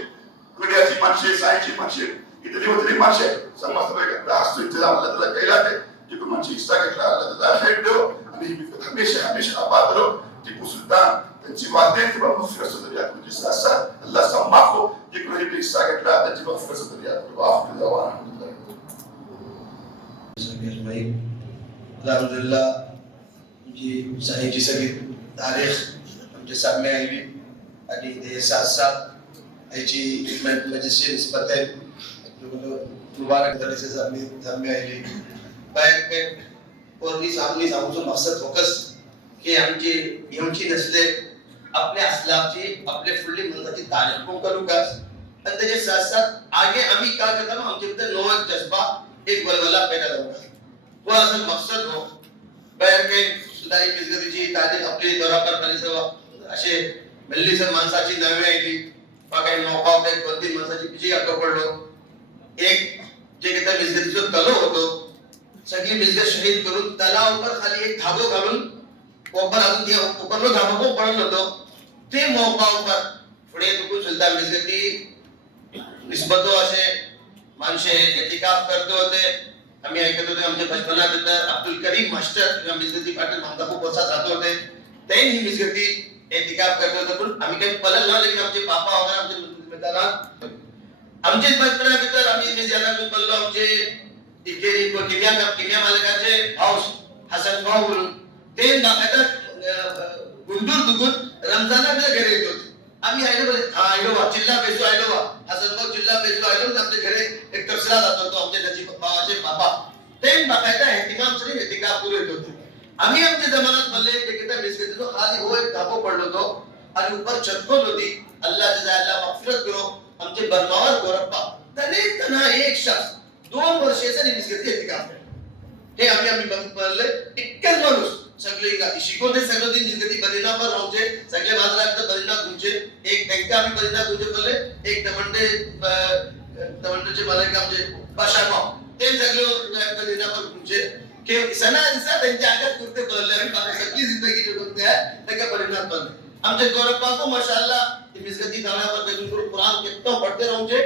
कडयाची माणसं साईची माणसं इतली होतली माणसं समस्त राष्ट्र इंतजाम अल्लाह ताला केला आहे जे कोण माणसं हिस्सा घेतला अल्लाह ताला हेड दो आणि हमेशा हमेशा आबाद रहो टिपू सुलतान त्यांची वाद्य ती मगफिरत सुद्धा तुझी सासा अल्लाह सम्माको जे कोणी हिस्सा घेतला त्याची मगफिरत सुद्धा वाफ दवा अल्हम्दुलिल्लाह जी साईची सगळी तारीख आमच्या सामने आली आणि ते साथ याची मजेशी निस्बत आहे मुबारक तरह से सामने आली और इस आमने सामूसो मकसद फोकस कि आमची नसले आपल्या असलाफची आपल्या फुडली मनसाची तारीख को करू का आणि त्याच्या साथ साथ आगे आम्ही काय करता आमच्या भीतर नवा जज्बा एक वलवला पैदा होगा वो असल मकसद हो बाहेर काही सुधारी बिजगतीची तारीख आपली दौराकर परिसवा असे मल्लीसर माणसाची नवी आली काही नौकाव काही 2-3 माणसाची पिछे अटक पडलो एक जे किता बिजगतीचो तलो होतो सगळी बिजगत शहीद करून तलावर खाली एक धाबो घालून ऊपर अजून ते उपरलो धाबो पडलो होतो ते मौकावर पुढे तुकून सुलतान बिजगती निस्बतो असे माणसे इतिकाफ करते होते आम्ही ऐकत होते आमच्या बचपनात अब्दुल करीम मास्टर बिजगती पाटील मामदापूर बसात राहत होते त्यांनी ही बिजगती इतिकाफ करते होते पण आम्ही काही पलल ना लेकिन आमचे पापा वगैरे आमचे मित्रांना आमचे बचपनात आम्ही मी ज्याला बोललो आमचे इकेरी किमिया मालकाचे हाऊस हसन भाऊ म्हणून ते नाकात गुंडूर दुगुन रमजानाच्या घरी येत होते आम्ही आयलो जिल्हा बेसू आयलो हसन भाऊ जिल्हा बेसू आयलो आमच्या घरी एक तफसिला जात होतो आमचे नजीब बाबाचे बाबा ते बाकायदा इतिकाफ सरी इतिकाफ पूरे येत होते आम्ही आमच्या जमान्यात म्हणले की किती बिस्किट तो खाली हो एक धाबो पडलो होतो आणि ऊपर छतकोल होती अल्लाह जजाला मगफिरत करो आमचे बर्मावर गोरप्पा तने तना एक शख्स 2 वर्षाचा बिस्किट इतिकाफ हे आम्ही म्हणले एकच माणूस सगळे का शिकवते सगळं दिन जिंदगी बलिना पर राहूचे सगळे बाजारात बलिना घुमचे एक टँका आम्ही बलिना घुमचे बोलले एक टमाटरचे मालक आमचे बाशागाव ते सगळे बलिना पर घुमचे के सना दिसा त्यांच्या आगात कुर्ते बोलले आणि बाकी सगळी जिंदगी जो कोणते आहे त्या बलिना बोलले आमचे गौरव बाबू माशाअल्लाह ती मिसगती दाना पर देखून कुरान कितना पढ़ते रहूचे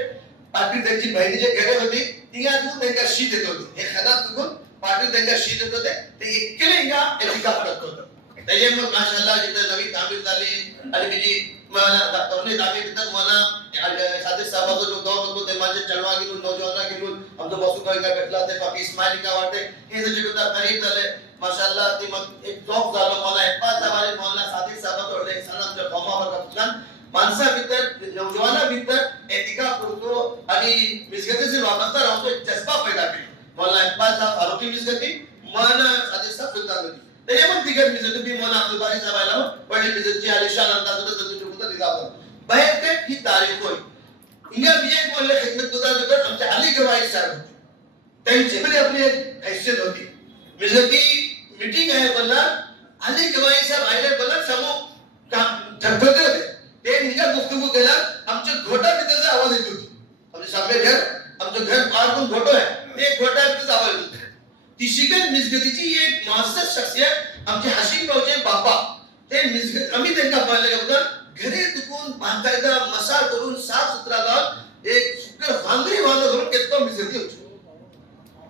पाटील त्यांची बहिणीचे घरे होती तिघातून त्यांच्या शीत येत होते हे खदात चुकून पाटील त्यांच्या शीत येत होते ते एकले हिंगा एका करत होतं त्याचे मग माशाल्लाह जिथे नवी तामीर झाली आणि बिजी मला करणे तामीर तक मला साथे साहबाजो जो दौर होतो ते माझे चलवा गेलो नौजवाना गेलो आमचं बसुका का भेटला ते पाकी इस्माइल का वाटते हे जे कुठं करीब झाले माशाल्लाह ती मग एक जॉब झाला मला एक पाच हमारे मोहल्ला साथी साहबाजो ओढले सलामच्या फॉर्मावर घातला माणसा भीतर नौजवाना भीतर एतिका करतो आणि मिसगतीचे वापरता राहतो एक जज्बा पैदा केला मला एक पाच फारुकी मिसगती मन साथी साहब सुलतान ते पण तिघ मिसगती बी मन अब्दुल बारी साहब आला पडली मिसगती आलिशान अंदाज होता तो कुठं निघाला बाहेर ते ही तारीख होय इंगा बिये बोलले खिदमत गुजार होते आमचे अली गवाई साहेब होते त्यांची पण आपली एक हैसियत होती मिसगती मीटिंग आहे बोलला अली गवाई साहेब आले बोलला समूह काम ठरवते होते ते निघा गुफ्तगू केला आमच्या घोटा तिथेचा आवाज येत होती आमचे सामने घर आमचं घर पार घोटो आहे ते घोटा तिथेचा आवाज येत होता ती शिकत मिसगतीची एक मुअस्सस शख्सियत आमचे हाशिम भाऊचे बाबा ते मिसगत आम्ही त्यांना पाहिले होतं घरी तुकून बाकायदा मसा करून साफ सुथरा लावून एक सुकर हांगरी वाहन करून कितना मिसगती होती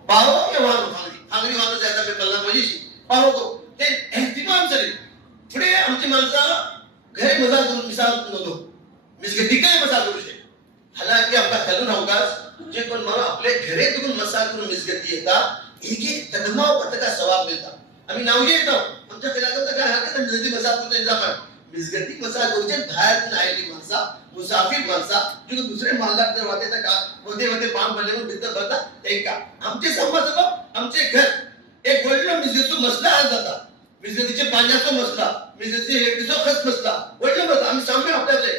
पाहो के वाहन हांगरी वाहन जायचा मी कल्ला मजीशी पाहो को ते एहतिमाम सरी पुढे आमची माणसं घरी मजा करून मिसाल नव्हतो मिसगती काय मसा करू शे हालांकि आमका खलून अवकाश जे पण मला आपले घरे तुकून मसा करून मिसगती येता एक एक कदमा पतका सवाब मिळता आम्ही नाव येतो आमच्या फिरायला काय हरकत मिसगती मसा करून इंतजाम मिसगती मसा करूचे बाहेरून आलेली माणसा मुसाफिर माणसा जो दुसरे मालदार जर वाटे तर का मध्ये मध्ये पाम भरले म्हणून बित्त भरता ते का आमचे समाज आमचे घर एक वडलो मिसगतीचा मसला आज जाता मिसगतीचे पाण्याचा मसला मिसगतीचे इलेक्ट्रिकचा खर्च मसला वडलो बघा आम्ही सामने आपल्याकडे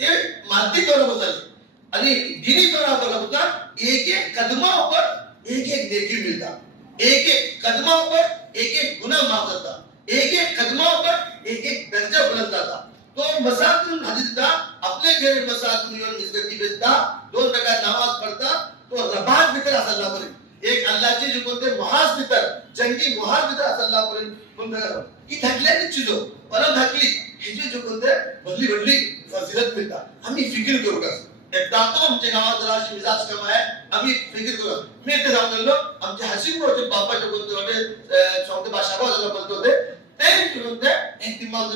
ते माती तोरा बसायचे आणि दिनी तोरा बोला एक एक कदमावर एक एक नेकी मिलता एक एक कदमावर एक एक गुनाह माफ होता एक एक कदमावर एक एक दर्जा बुलंद होता तो मसातून हदीदा अपने घर मसातून येऊन मिसगती बेचता दोन प्रकार नमाज पढ़ता तो रबात भीतर अल्लाह पर एक अल्लाहचे जे कोणते मुहाज भीतर जंगी मुहाज भीतर अल्लाह पर कोणते की ढकल्याची चीजो परम ढकली हे जे कोणते बदली बदली फजिलत मिळता आम्ही फिकिर करू का एक दातो आमच्या गावात राशी मिजाज कम आहे आम्ही फिकिर करू मी ते जाऊन गेलो आमचे हसीब होते बापाचे कोणते होते सौते बाशाबाला बोलतो होते ते कोणते एक दिमाग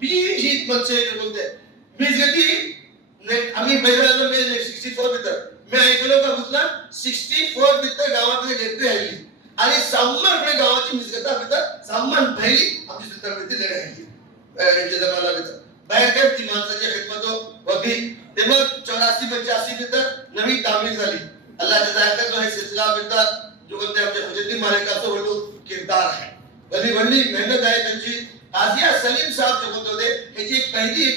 बी ही म्हणजे कोणते मिसगती आम्ही पहिल्यांदा मी 64 भीतर मी ऐकलो का बुतला 64 भीतर गावामध्ये लेकरी आली आणि सामन गावाची मिसगता भीतर सामन पहिली आमची सुद्धा भीतर लढाई आली यांच्या जमाला भीतर बाहेर काय ती माणसाची खिदमत होती ते मग 84-85 भीतर नवी तामीर झाली अल्लाह जजाकर जो है सिलसिला भीतर जो कोणते आमचे फजलुद्दीन मालिकाचा वडू किरदार आहे बड़ी बड़ी मेहनत आहे त्यांची आजिया सलीम साहब जो होते याची एक पहिली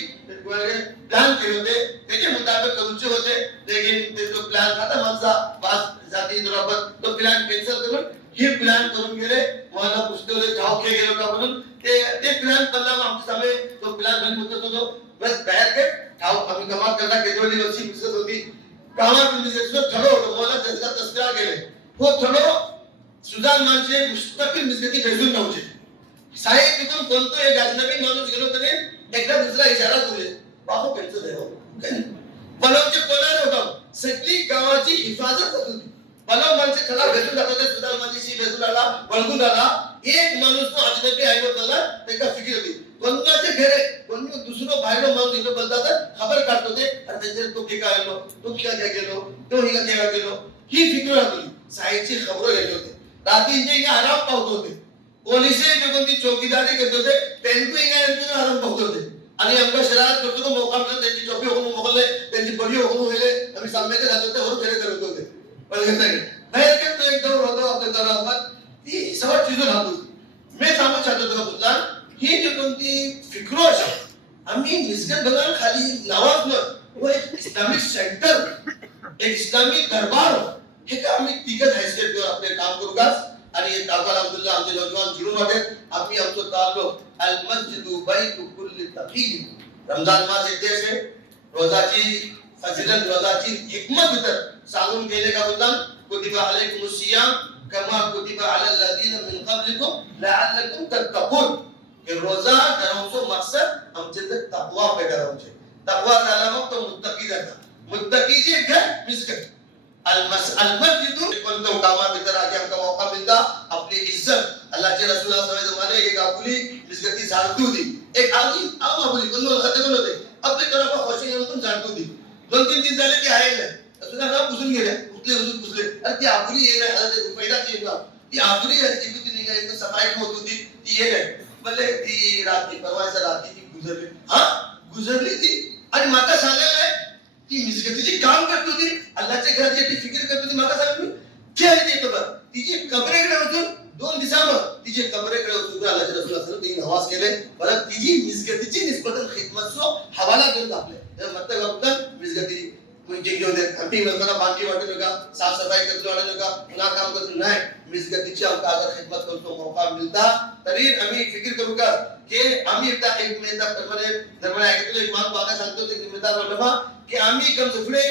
प्लान केले होते त्याच्या मुताबिक करूचे होते लेकिन ते जो प्लान खतम आमचा पाच जाती बरोबर तो प्लान कॅन्सल करून ही प्लान करून गेले मला पुस्तक होते ठाव के गेलो का म्हणून ते प्लान बनला आमच्या सामे तो प्लान बन होत होतो बस बाहेर के ठाव आम्ही कमाल करता केजवली वर्षी पुस्तक होती गावात मिसगतीचं ठरो होतो मला त्याचा तस्करा केले हो ठरो सुजान माणसे मुस्तकिल मिसगती भेटून नव्हते साहेब तिथून कोणतो एक अजनबी माणूस गेलो तरी एकदा दुसरा इशारा करू बापू त्यांचं देव बलवचे कोणाला होता सगळी गावाची हिफाजत होत होती बलव माणसे खरा भेटून जात होते सुजान माणशी भेटून आला वळगून आला एक माणूस तो अजनबी आहे बोलला त्याला फिकीर होती कोणाचे घरे कोणी दुसरं बाहेर माणूस इकडे बोलतात खबर काढतो ते अरे त्यांचे तो की काय आलो तो क्या क्या गेलो तो ही क्या गेलो ही फिकीर होती साहेबची खबर घेत होते रात्रीचे इथे आराम पावत होते पोलिसे जे कोणती चौकीदारी करत होते त्यांचे इथे आराम पावत होते आणि आमका शहरात करतो तो मोका मिळतो त्यांची चौकी होऊन मोकलले त्यांची बडी होऊन होले आम्ही सामने जात होते वरून खेळ करत होते पण घेतला बाहेर के तो एक दौर होतो आपल्या दरावर ती सगळं चीज राहतो मी सांगू इच्छितो तुला पुतला ही जी कोणती फिक्रो असा आम्ही मिसगत बदल खाली नावात न वो एक इस्लामिक सेंटर एक इस्लामिक दरबार हे का आम्ही तिघत हैसियत आपले काम करू का आणि ताका अब्दुल्लाह आमचे नौजवान जुळून वाटे आम्ही आमचं ताल्लुक अल मस्जिद बैतु कुल्ल तक़ीद रमजान मास येते आहे रोजाची फजिलत रोजाची हिकमत भीतर सांगून गेले का बोलतात कुतिबा अलैकुमुस सियाम कमा कुतिबा अलल लदीन मिन क़ब्लिकुम लअल्लकुम तत्तक़ून कि रोजा करावचो मकसद आमचे तकवा पैदा करावचे तकवा झाला मग तो मुत्तकी जाता मुत्तकीचे घर मिसकत अलमस्जिदु कोणतं कामा भीतर आगे आमका मौका मिळता आपली इज्जत अल्लाहचे रसूल सल्लल्लाहु अलैहि वसल्लम एक आपली मिसकती झाडू दी एक आजी आव आपली कोण खतम होते आपली तरफ खुशी येऊन झाडू दी 2-3 दिवस झाले की आहे ना तुझा नाव पुसून गेले पुसले अरे ती आपली ये नाही आता ते पहिला ती ना ती आपली असती की ती निघाली तर सफाई होत होती ती ये नाही भले ती रात्री परवाच्या रात्री ती गुजरली ती आणि माता सांगायला ती मिसकतीची काम करत होती अल्लाहच्या घराची ती फिकीर करत होती माता सांगली खेळ ती कबर तिची कबरेकडे होतून 2 दिवसांवर तिची कबरेकडे होतून अल्लाहच्या रसूल असं ती नमाज केले परत तिची मिसकतीची निस्बतन खिदमतचो हवाला देऊन आपले तर मतलब आपण मिसकती म्हणजे घेऊन देत आम्ही म्हणताना बाकी वाटत का साफ सफाई करतो वाटत का पुन्हा काम करतो नाही मिसकतीची आमका अगर खिदमत करतो मौका मिळता तरी आम्ही फिकीर करू का की आम्ही एकदा एक मेहनत प्रमाणे दरम्यान ऐकतो इमाम बाबा सांगतो ते जिम्मेदार उलमा की आम्ही कम सुफडे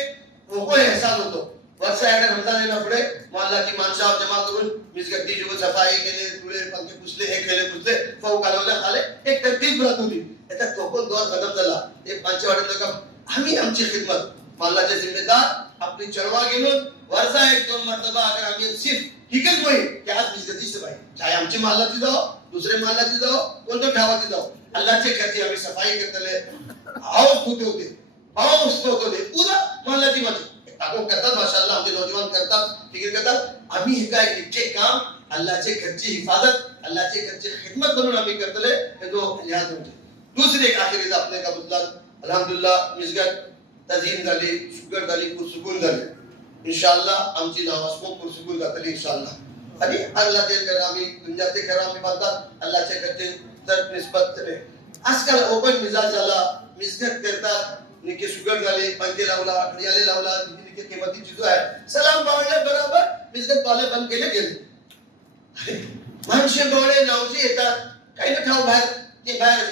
होको एहसास होतो वर्षा याने रमजान येना पुढे मोहल्लाची माणसं जमा करून मिसकती जो सफाई केले तुळे पंखे पुसले हे केले पुसले फौ कालवले खाले एक तरतीब राहत होती त्याचा तोपण दौर खतम झाला एक पंचवाडीत लोक आम्ही आमची खिदमत मोहल्लाचे जिम्मेदार आपली चळवळ घेऊन वर्षा 1-2 मर्तबा अगर आम्ही सिर्फ हिकच होईल की आज मिसकती सफाई चाहे आमची मोहल्लाची जाओ दुसरे मोहल्लाची जाओ कोणत्या ठावाची जाओ अल्लाहचे घरची आम्ही सफाई करतले हाऊस होते पाऊस होते पूरा मोहल्लाची माझी आपण करतात माशाअल्लाह आमचे नौजवान करतात फिकिर करतात आम्ही हे काय इतके काम अल्लाहचे घरची हिफाजत अल्लाहचे घरची खिदमत म्हणून आम्ही करतले हे जो लिहाज होते दुसरी एक आखिरीत आपले का बदलाल अल्हम्दुलिल्लाह मिसगत तजीम झाली शुगर झाली पुरसुकून झाली इंशाअल्लाह आमची नमाज पण पुरसुकून जातली इंशाअल्लाह आणि अल्लाह ते कर आम्ही दुनियाचे घर आम्ही बांधतात अल्लाहचे घरचे तर निस्बत करे आजकाल ओपन मिजाज झाला मिसगत करतात निके शुगर झाले पंखे लावला खडियाले लावला निके किमती चीजो आहे सलाम पावल्या बरोबर मिसगत वाले बंद गेले माणसे डोळे नावचे येतात काही ना ठाव बाहेर ते बाहेर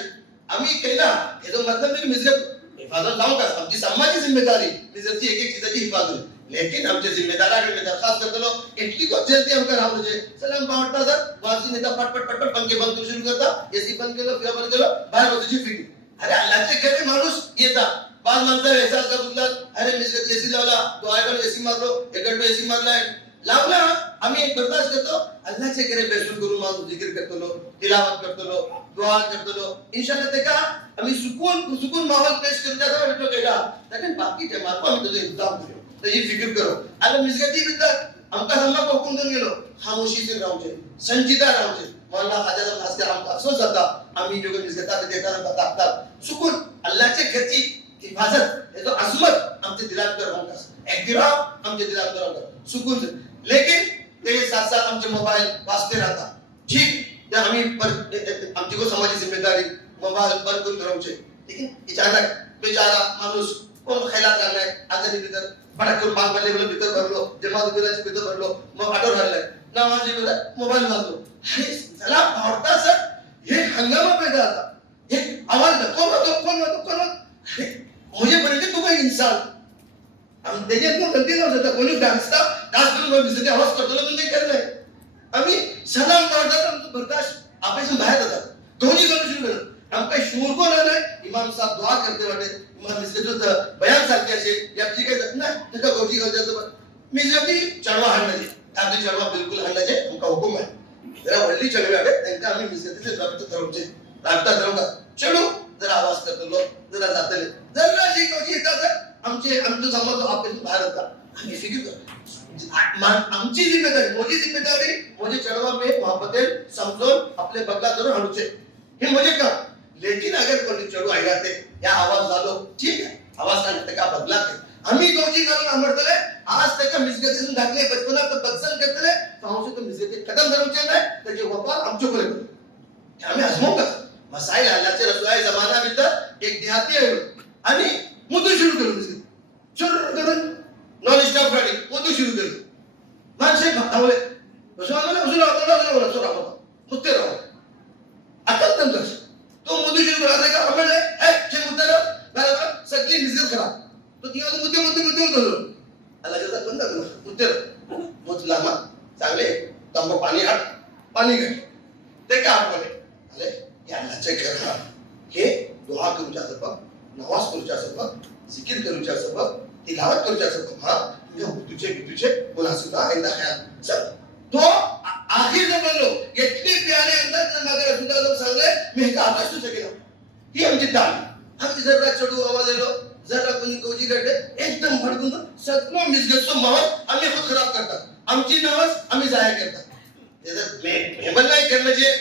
आम्ही केला हे जो मतलब नाही मिसगत हिफाजत लावू का आमची समाजाची जिम्मेदारी मिसगतची एक चीजाची हिफाजत लेकिन आमचे जिम्मेदाराकडे मी दरखास्त करतो इतकी को जल्दी हमका राहू म्हणजे सलाम पावटा सर वाजी नेता पटपट पंखे बंद करू सुरू करता एसी बंद केलं फिरा बंद केलं बाहेर बसायची फिकिर अरे अल्लाहचे घरी माणूस येतात बाद माणसं एहसास का बदलात अरे मिसगत एसी लावला तो आयकडे एसी मारलो एकडे एसी मारलाय लावला आम्ही एक बर्दाश्त करतो अल्लाहचे घरी बेसूर करून माणूस जिकिर करतो तिलावत करतो दुआ करतो इंशाअल्लाह ते का आम्ही सुकून माहौल पेश करून जातो म्हटलं गेला लेकिन बाकी जमात आम्ही तुझे इंतजाम करू तर ही फिकिर करो अरे मिसगती बिद्दत आमका सम्मा हुकूम देऊन गेलो खामोशी से राहूचे संचिता राहूचे मौला हजरत खासकर आमका अफसोस जाता आम्ही जो मिसगता देताना बतातात सुकून अल्लाहचे घरची हिफाजत ये तो अजमत आमचे दिलात कर हमका एहतराम आमचे दिलात कर सुकून से लेकिन तेरे साथ साथ आमचे मोबाइल वाजते रहता ठीक ते आम्ही आमची को समाजी जिम्मेदारी मोबाइल बंद करून राहूचे लेकिन अचानक बेचारा माणूस कोण खैलात लागलाय आजारी भीतर फटाक करून माग पडले बोल भीतर भरलो जमात बिलाची भीतर भरलो मग आठवण राहिलाय नामाजी मोबाइल वाजलो अरे चला आवडता सर हे हंगामा पैदा आता हे आवाज कोण मुझे बोलते तू कोई इंसान हम देखिए तो गलती ना होता कोणी डांस करून दिसते आवाज करतो ना तुम्ही करणार आम्ही सलाम करतात आमचं बर्दाश्त आपण बाहेर जातात दोन्ही करू सुरू करत हम काही शूर को नाही इमाम साहब दुआ करते वाटे इमाम इसके बयान सारखे असे याची काही नाही त्याचा गोष्टी करतात मी जरी चढवा हाणण्याचे आपली चढवा बिलकुल हाणण्याचे आमका हुकूम आहे जरा वडली चढवी आहे त्यांना आम्ही मिसगतीचे रक्त धरवचे राबता धरवगा चढू जरा आवाज करतो जरा जातले जरा जी गोष्टी येतात आमचं समज आपण बाहेर होता आम्ही फिकिर आमची जिम्मेदारी मुझे चढ़वा में मोहब्बतें समझोन अपने बगला धरून हाणूचे हे मुझे का लेकिन अगर कोणी चढू आयगाते या आवाज झालो ठीक आहे आवाज सांगते का बदला आम्ही दोघी करून आमरतले आज तक मिसगतीतून घातले बचपना तर बदसन करतले पाऊस तो मिसगती खतम करूचे नाही त्याचे वपाल आमचे कोले आम्ही आजमो का मसाइल अल्लाहचे रसूल जमाना भीतर एक देहाती आहे आणि मुद्दे सुरू करून करून नॉन स्टॉप गाडी मुद्दे सुरू करून माणसे भावले मुद्दे राहू आता तंत्र तो मुद्दे सुरू करा का हमले है जे मुद्दे बरोबर सगळी मिसगत करा तो तिला मुद्दे होतो अल्लाहचा बंद करू मुद्दे मुतलामा चांगले तंबू पाणी घे ते का आपले आले अल्लाहचे घर हे दुआ करूच्या सबब नमाज करूच्या सबब जिकिर करूच्या सबब तिलावत करूचे असत हा तुझे मुनासिबा आइंदा ख्याल चल तो आखिर जब बोलो इतने प्यारे अंदाज में मगर रसूलुल्लाह जब सांगले मी का आकाश तुझे केला ही आमची तालीम आम्ही जरा चढू आवाज येलो जरा कोणी कोजी करते एकदम भडकून सगळं मिसगतचं मावस आम्ही खूप खराब करतात आमची नवस आम्ही जाया करतात हेमल नाही करलं जे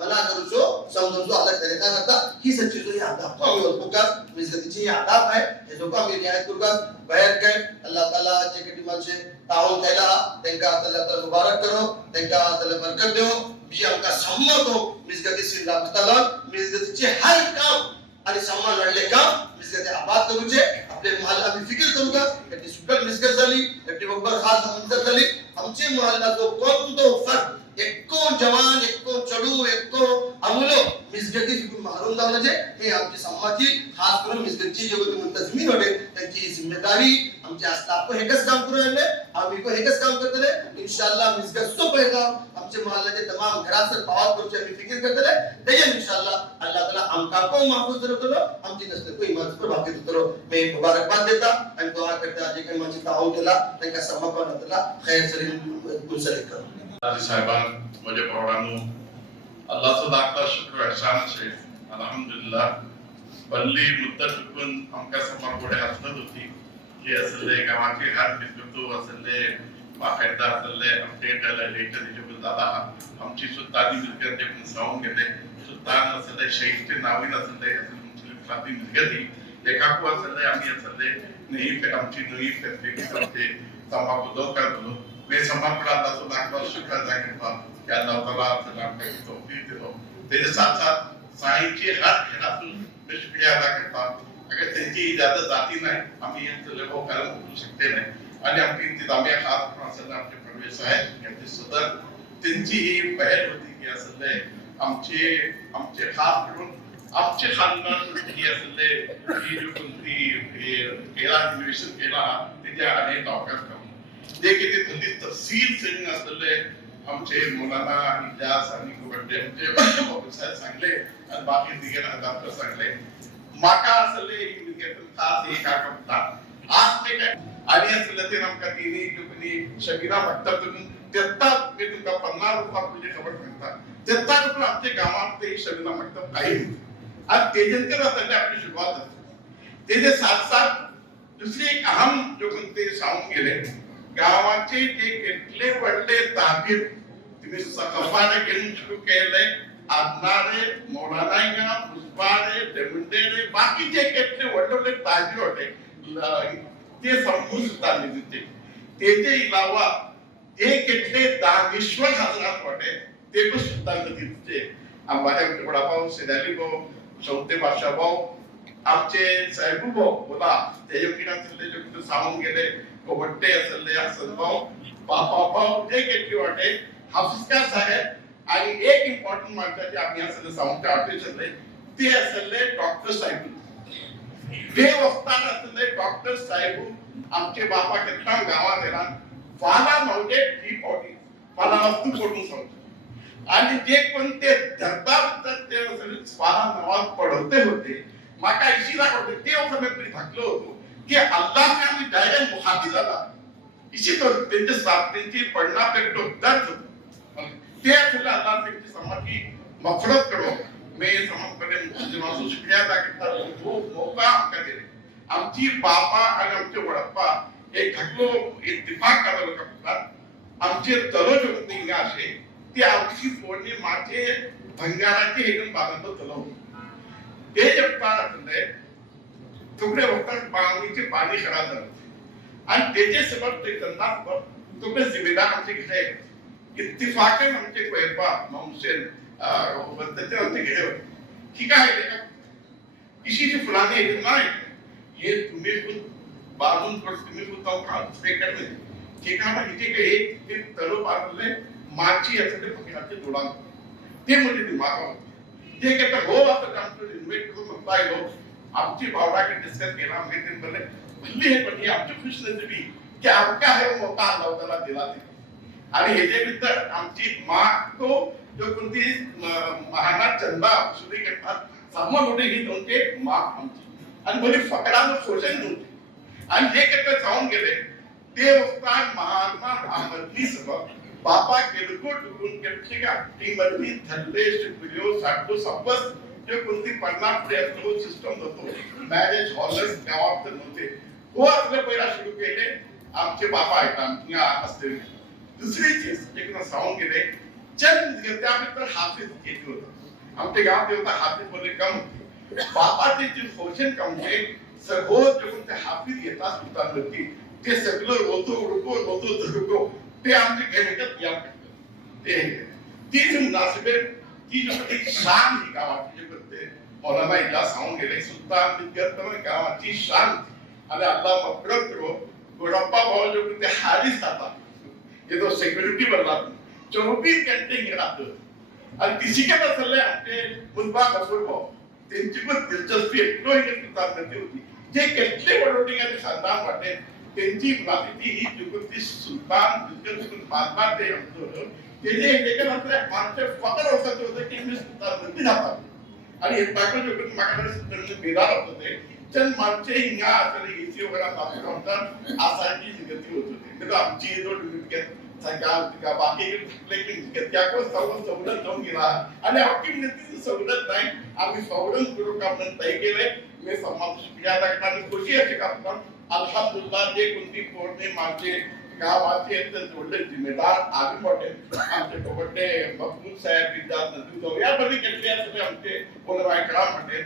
मना करूचो समजूचो अलग तरीका करता ही सब चीजों ही आदाब तो आम्ही बोलतो का मिसगतीची आदाब आहे हे जो का आम्ही रियायत करू का बाहेर काय अल्लाह ताला जे कधी माणसे ताऊन केला त्यांना अल्लाह ताला मुबारक करो त्यांना अल्लाह बरकत देव बी आमका सम्मत हो मिसगतीची लागताला मिसगतीचे हर काम आणि सम्मान वाढले काम मिसगती आबाद करूचे आपले महल आम्ही फिकर करू का याची सुकल मिसगत झाली याची बरोबर खास मंजर झाली आमचे महलला जो कोणतो फर्क एक्को जवान एक्को चढू एक्को अमुलो मिसगती फिकून मारून जाऊ म्हणजे हे आमची समाजाची खास करून मिसगतची जे कोणी मुंतजमीन होते त्यांची जिम्मेदारी आमच्या स्टाफ हेकच काम करू राहिले आम्ही को हेकच काम करतले इंशाअल्लाह मिसगत तो पैगाम आमचे महल्लाचे तमाम घरात पावात करूचे आम्ही फिकर करतले ते इंशाअल्लाह अल्लाह ताला आमका को महफूज करतो आमची नसते को इमान पर बाकी तो मैं मुबारकबाद देता आणि दुआ करता जे काही माझी ताऊ केला त्यांना समापन होतला खैर सरील गुलसरे कर साहिबान मुझे पौराणू अल्लाह से लाखला शुक्र एहसान छे अल्हम्दुलिल्लाह बल्ली मुद्दत चुकून आमका समोर पुढे हसत होती की असले गावाची हात बिस्कुटू असले बाकायदा असले अपडेट आले लेटर दिले दादा आमची सुद्धानी मिलकत जे पण सावून गेले सुद्धान असले शहीदचे नावीन असले मुस्लिम क्रांती मिलकती लेखाकू असले आम्ही असले नेही पे आमची नवी फॅसिलिटी करते तंबाखू दो करतो मैं समापड़ा अल्लाह तो लाख शुक्र अदा करता कि अल्लाह ताला सलाम के तौफीक दो तेरे साथ साथ साईं की हर खिलाफत में शुक्रिया अदा करता अगर त्यांची इजाजत आती नाही आम्ही यांचं लेखो कर्म करू शकते नाही आणि आमची इंतजामिया खास करून असले आमचे प्रवेश आहेत यांचे सदर त्यांची ही पहल होती की असले आमचे खास करून आमचे खानदान ही असले ही जो कोणती केला निवेशन केला त्याच्या अनेक अवकाश जे की ते थोडी तफसील सेटिंग असले आमचे मुलांना इजाज आणि कुबड्डे आमचे प्रोफेसर सांगले आणि बाकी दिगे डॉक्टर सांगले माका असले ही मिलकत खास हे का करता आज ते काय आणि असले ते नमका तिनी कुणी शकीरा मक्तब तुम्ही तेत्ता मी तुमका 50 रुपये तुझे खबर म्हणता तेत्ता कुठे आमच्या गावात ते शकीरा मक्तब काही आज तेजंतर असले आपली सुरुवात असते त्याचे साथ साथ दुसरी एक अहम जो कोणते सांगून गेले गावाचे जे केटले पडले ताबीर तुम्ही सखफाने घेऊन सुरू केले आदनारे मौलाना पुष्पारे देमुंडेरे बाकीचे केटले वडवले ताबीर होते ते संपूर्ण सुद्धा दिसते त्याचे इलावा जे केटले दानिश्वर हजरात होते ते पण सुद्धा दिसते आंबाच्या वडापाव सेदाली भाऊ चौथे बादशाह भाऊ आमचे साहेबू भाऊ बोला त्याच्या किनारे जो सांगून गेले कोबट्टे असले हसन भाऊ पापा भाऊ एक एक वाटे हाफिजका साहेब आणि एक इम्पॉर्टंट माणसाचे आम्ही असले साऊंड आर्टिस्ट असले ते असले डॉक्टर साहेब ते वक्तान असले डॉक्टर साहेब आमचे बापा कितना गावात येणार फाला म्हणजे ती पॉटी फाला वस्तू पडून सांगतो आणि जे कोण ते धरता ते असले फाला नावात पडवते होते माका इशिरा होते ते असं मी थकलो होतो कि अल्लाह से हमें डायरेक्ट मुखातिब आला इसी तरह त्यांचे साथ त्यांची पडना पे दर्द ते असले अल्लाह से की समाजी मफरत करो मैं समझ करे मुस्लिमांना शुक्रिया अदा करता वो मौका हमका दे आमची बापा आणि आमचे वडप्पा एक घटलो इत्तेफाक करायला करतात आमचे तलोज होते असे ते आमची फोडणी माझे भंगाराचे हेगन बांधतो तलो ते जगता असले तुकडे वक्त पाणीचे पाणी खराब झालं आणि त्याचे सबब ते धंदा तुकडे जिम्मेदार आमचे घेतले इत्तिफाकन आमचे कोयबा हुसैन बंदते आमचे घेतले ठीक आहे किसी से फुलाने इतना है ये तुम्हें खुद बाजून पर तुम्हें खुद तो काम से करने ठीक आहे ना इथे एक ते तलो बाजूले माची असते फकीराचे जोडा ते म्हणजे दिमाग ते कहता हो आता काम तो इन्व्हेट करून म्हणताय लोक आमची भावना के डिस्कस केला आम्ही ते बोलले भल्ली हे पण आमची खुशनसीबी की आमका हे मौका अल्लाह ताला दिला ते आणि हे जे विद्या आमची मां तो जो कोणती महाना चंदा सुरी करतात सामोर मोठे ही तुमचे मां आमची आणि बोली फकरानं शोषण नव्हते आणि जे केलं जाऊन गेले ते वक्तान महात्मा आमदनी सबब बापा केलको टुकून केटली टी मधली थल्ले शिकवियो साठो संपस जो कोणती 50 पुढे असतो सिस्टम होतो मॅरेज हॉलर्स गावात नव्हते तो आपलं पहिला सुरू केले आमचे बापा आहेत आमच्या असते दुसरी चीज एक सांगून गेले चंद त्यानंतर हाफिज केली होतं आमचे गाव ते होता हाफिज मध्ये कम होते बापाचे जे फौशन कमचे सगळं जेवण ते हाफिज येतात सुलतानवरती ते सगळं रोतो ते आमचे घेण्यात या ते ती जी मुनासिबत ती जो एक शान ही गावाची जे करते मौलाना इला सांगून गेले सुलतान विद्यार्थी गावाची शान आणि अल्लाह मफरत करो गोरप्पा भाव जो ते हारिस आता ये तो सिक्योरिटी बनला 24 घंटे गिरात आणि तिसी के मसले आमचे मुलबा कसूर भाव त्यांची पण दिलचस्पी एकटो हे सुलतान करते होती जे केटले वडोटिंगाचे खानदान वाटे त्यांची माहिती ही जुगती सुलतान दुसरे बादबार ते आमचं ते जे एकानंतर माणसे फक्त औषध होते की मी सुलतान नंदी जातात आणि हे टाकून जुगत माकडे सुलतान बेदार होते चंद माणसे हिंगा असले इसी वगैरे तापून होतात आसाची निगती होत होती तर आमची जो निगत सगळ्या बाकी लेकिन त्या को सवलत जाऊन गेला आणि आपली निगती सवलत नाही आम्ही सवलत करू का म्हणून तय केले मी समाज शुक्रिया अदा करण्याची खुशी आहे का आपण अल्हम्दुलिल्लाह जे कोणती कोर्टने मागचे गावाचे जोडले जिम्मेदार आम्ही मोठे आमचे कोबटे मखमूद साहेब विद्यात नदी या बरी केले असले आमचे बोलवाय करा म्हणते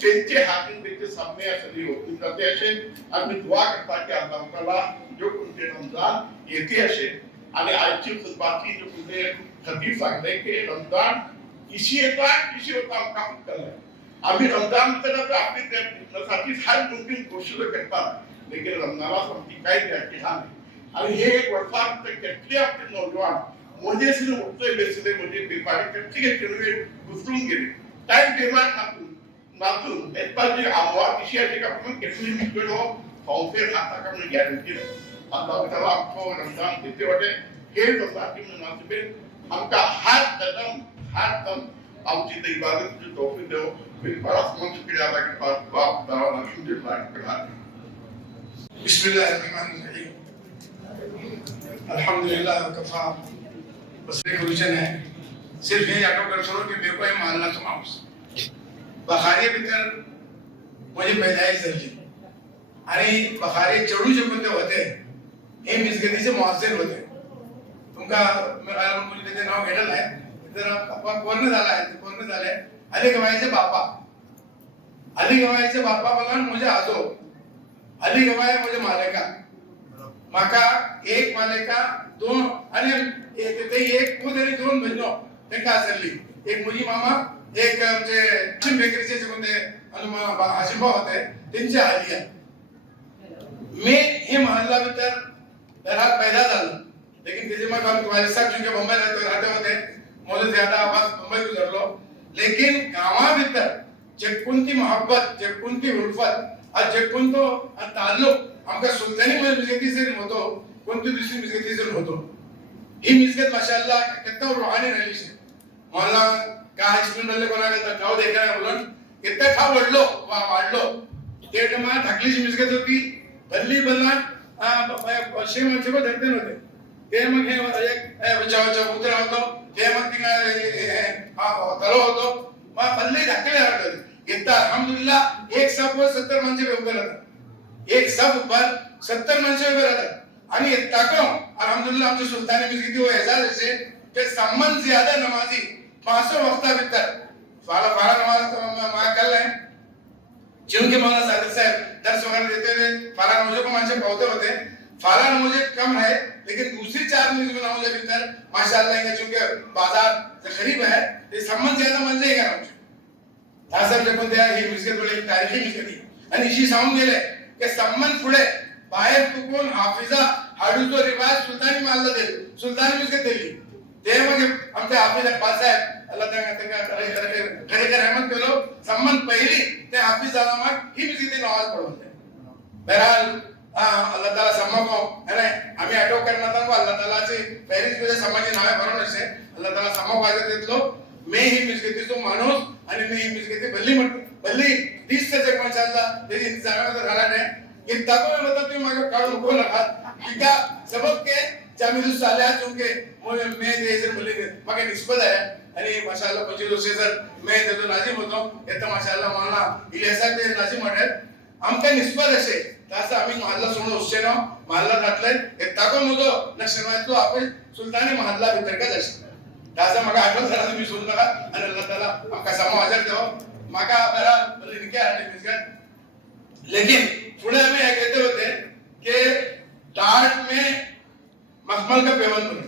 त्यांचे हातून त्यांचे सामने असली होती जाते असे आम्ही दुआ करता की अल्लाह ताला जो कोणते रमजान येते असे आणि आजची खुतबाची जो कोणते खतीब सांगले की रमजान किशी होता आमका केलं आम्ही रमजान तर आपली त्यासाठी हर मुमकिन कोशिश करतात लेकिन रमजानला समती काही द्यायची नाही आणि हे एक वर्षात कितले आपले नौजवान मोजेसी उठतोय बेसले म्हणजे बेपारी किती किती घुसरून गेले टाइम टेबल नातून एपाजी आवा किशी आहे का आपण किती मिनिट हो फाउंडेर आता का म्हणजे गॅरंटी अल्लाह ताला आपको रमजान देते वाटे हे रमजान की मुनासिबत हमका हर कदम आमची ते इबादत की तौफीक दो फिर बड़ा समझ के ज्यादा के पास बाप दावा अल्हम्दुलिल्लाह बिस्मिल्लाहिर्रहमानिर्रहीम अल्हम्दुलिल्लाह वकफा बस एक क्वेश्चन है सिर्फ ये याद कर छोड़ो कि मेरे को ये मानना समाउस बखारी भीतर मुझे पैदाइश झाली आणि बखारी चढू शकून ते होते हे मिसगतीचे मुआस्सिर होते तुमका मला मुली ते नाव घेतलं आहे जरा पूर्ण झालाय अली गवायचे बापा मला मुझे आजो अली गवाय मुझे मालिका माका एक मालिका दोन आणि एक खुद आणि दोन बहिणो त्यांना असली एक मुली मामा एक आमचे चिम बेकरीचे जे कोणते हाशिमबा होते त्यांची आलिया मी हे महल्ला भीतर घरात पैदा झालो लेकिन त्याचे मग हम तुम्हारे साथ चूंकि मुंबई रहते होते मुझे ज्यादा आवाज मुंबई गुजरलो लेकिन गावा भीतर जे कोणती मोहब्बत जे कोणती उल्फत आज जे कोणतो ताल्लुक आमका सुलतानी मिसगती से होतो कोणती दुसरी मिसगती से होतो ही मिसगत माशाअल्लाह कितना रूहानी रही है मला का स्टुडंटले कोणाला गाव देखाय बोलून कितना खा वाढलो ते टमा ढाकलीची मिसगत होती भल्ली बल्ला शे माणसे को धरते नव्हते ते मग हे एक उतरा होतो ते मग तिंगा तलो होतो मग भल्ली ढाकले होते इतना अल्हम्दुलिल्लाह एक सब वर 70 माणसे उभे राहतात एक सब वर 70 माणसे उभे राहतात आणि ताको अल्हम्दुलिल्लाह आमचे सुलतानी मिसगती हो ऐसा जैसे कि सम्मान ज्यादा नमाजी 500 वक्ता भीतर फाला नमाज मा कर ले क्योंकि मौलाना सादिक साहब दर्स वगैरह देते थे फाला नमाजों को मानसे पहुंचते होते फाला नमाज कम है लेकिन दूसरी 4 नमाजों भीतर माशाअल्लाह इनका चूंकि बाजार से करीब है ये सम्मान ज्यादा म्हणजे आहे का तासर जे कोणते ही मिसगत बोले तारीखी मिसगती आणि इशी सांगून गेले की सम्मान पुढे बाहेर तुकून हाफिजा हाडूचो रिवाज सुलतानी मानला दे सुलतानी मिसगत दिली ते मग आमचे हाफिज अब्बास साहेब अल्लाह त्यांना रहमत करो सम्मान पहिली ते हाफिज झाला मग ही मिसगती नमाज पढवते बहरहाल अल्लाह ताला सम्माको है आम्ही अटो करणार आहोत अल्लाह तालाची फहरिस्त मध्ये समाजी नावे भरून असे अल्लाह ताला सम्मा पाहिजे देतलो मी ही मिसगतीचो माणूस आणि मी ही मिसगती भल्ली 30 से जग माशाअल्लाह त्याची इंतजामात राहणार आहे इत्ताको में मतलब तुम मागा काढून को नका इका सबब के जामिदु साले चुके मोय मैं देशर बोलेंगे मागे निस्बत है आणि माशाअल्लाह 25 वर्षे जर मैं देतो नाजिम होतो येता माशाअल्लाह माना इलेसा ते नाजिम म्हणत आमका निस्बत असे तासा आम्ही महल्ला सोडून हुसेनो महल्ला घातले इत्ताको मुदो नक्षमायतो आपण सुलतानी महल्ला भितर का जाश तासा मागा आठवण झाला तुम्ही सोडू नका आणि अल्लाह ताला आमका समा हजर देव मागा बरा बोले निके आले मिसगा लेकिन पुणे में ये कहते होते कि टाट में मखमल का पेवन बने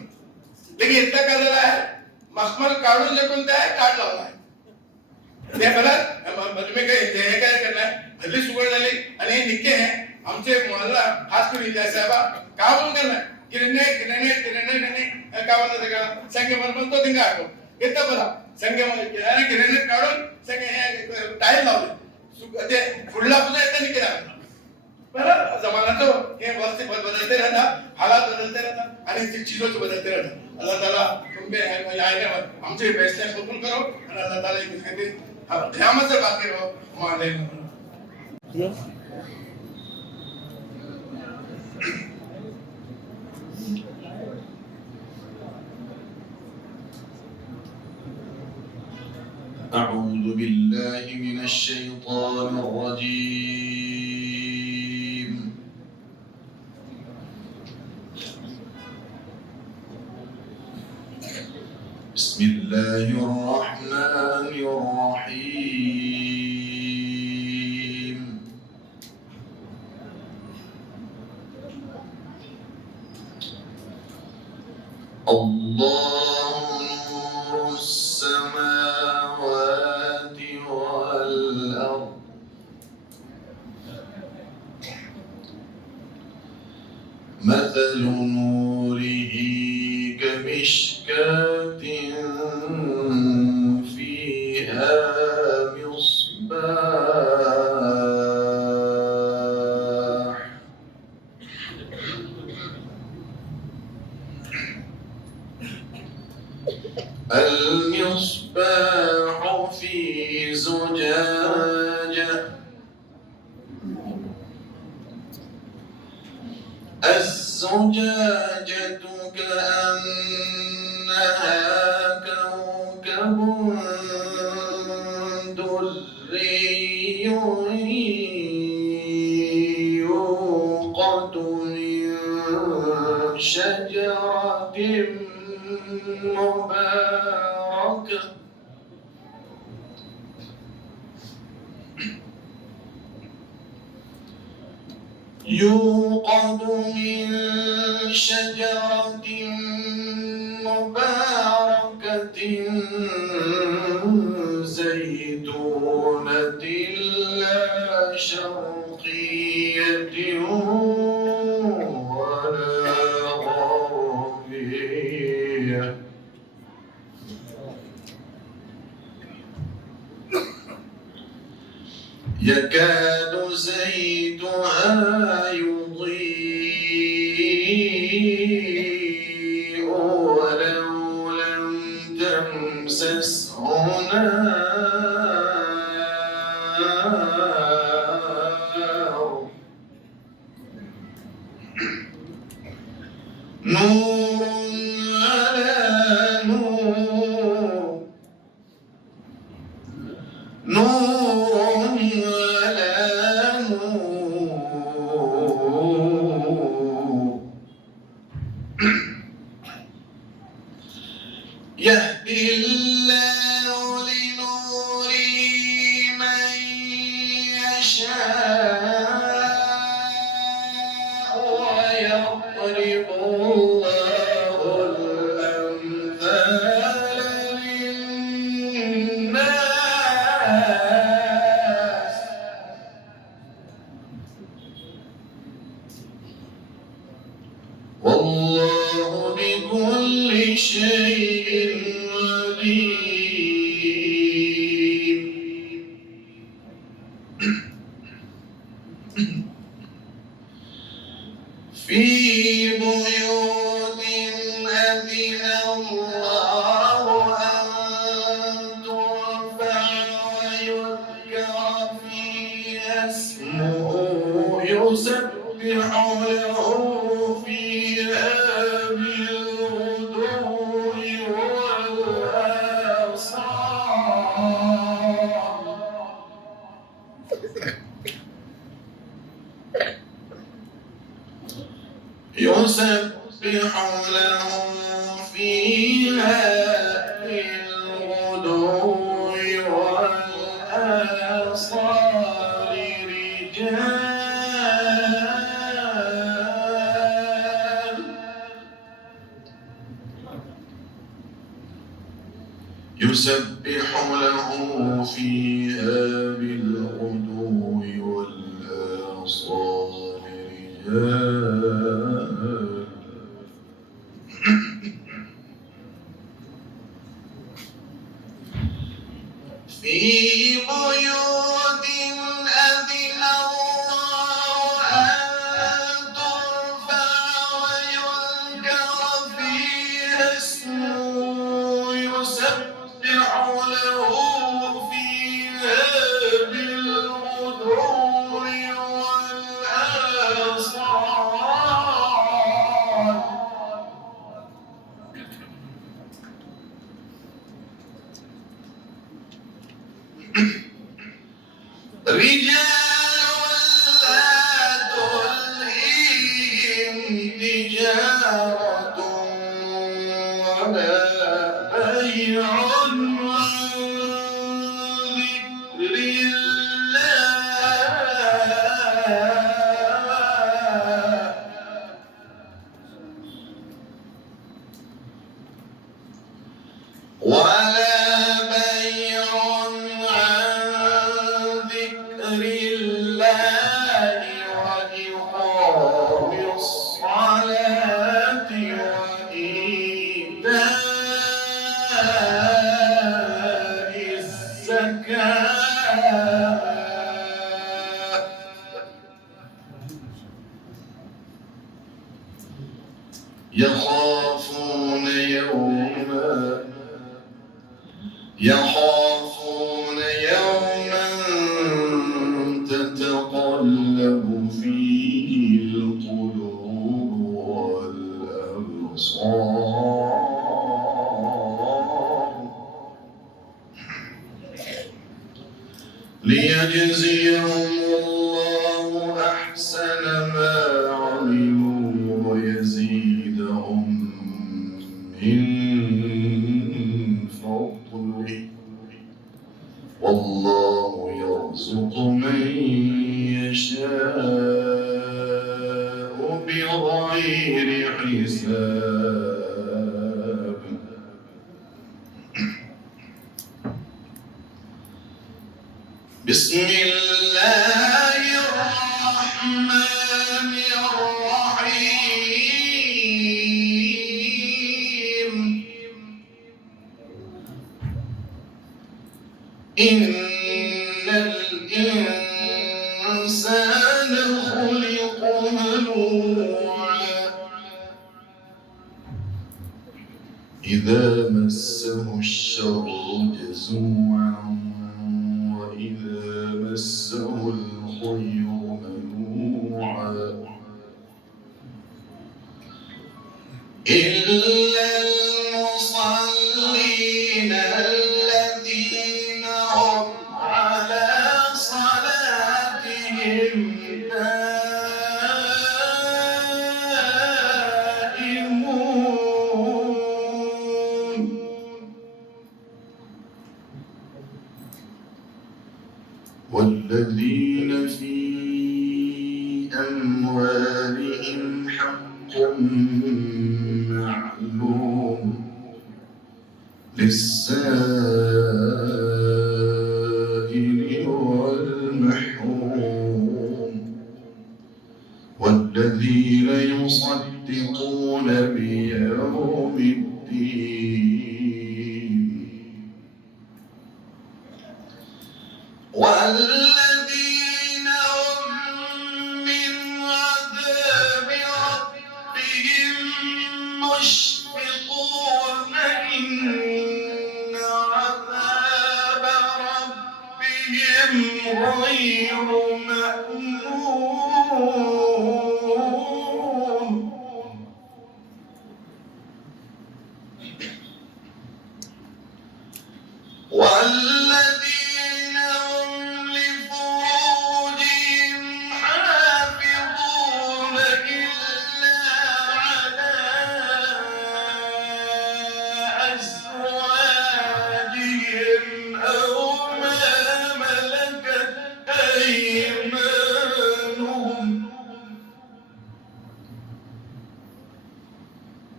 लेकिन इतना क्या झाला है मखमल काढून जे कोणते आहे टाट लावला आहे ते बघा में काय हे काय करणार भरली सुगड झाली आणि हे निके आहे आमचे मोहल्ला खास करून इथे साहेबा का म्हणून करणार किरणे काय म्हणतात का संगे म्हणतो तिंगा आठव येतं बघा संगे किरणे काढून संगे टाईल लावले ते फुडला पुन्हा येतं निके राहतात बरं जमाना तो हे वस्ती बदलते रहता हालात बदलते रहता आणि चीजों से बदलते रहता अल्लाह ताला तुमके आएगा हमसे फैसले कबूल करो और अल्लाह ताला की कहते क़यामत से बाकी रहो हमारे أعوذ بالله من الشيطان الرجيم بسم الله الرحمن الرحيم الله نور السماوات والأرض مثل نوره كمشكاة فيها مصباح المصباح في زجاجة الزجاجة كأنها كوكب دري يوقد من شجرة مباركة يوقد من شجرة مباركة زيتونة لا شرقية ولا غربية يكاد زيتها يضيء ولو لم تمسسه نار نور على نور نور على نور يهدي الله لنوره من يشاء ويضرب الله الأمثال للناس والله بكل شيء عليم في بيوت أذن الله أن ترفع ويذكر فيها اسمه يسبح يسبح له فيها بالغدو والآصال رجال يسبح له فيها بالغدو والآصال رجال في بيوت أذن الله أن ترفع ويذكر فيها اسمه يسبح له فيها بالغدو والآصال رجال لا تلهيهم تجارة ولا بيع عن ذكر الله ولا بيع عن ذكر الله وإقام الصلاة وإيتاء الزكاة يخافون يوما تتقلب فيه القلوب والأبصار ليجزيهم الله أحسن ما عملوا ويزيدهم من فضله والله يرزق من يشاء بغير حساب بسم الله الرحمن الرحيم إن الإنسان خلق هلوعا إذا مسه الشر جزوعا وإذا مسه الخير منوعا إلا المصلين الذين هم على صلاتهم دائمون والذين في أموالهم حق معلوم للسائل والمحروم والذين يصدقون بيوم الدين والذين هم من عذاب ربهم مشفقون إن عذاب ربهم غير مأمون والذين هم لفروجهم حافظون إلا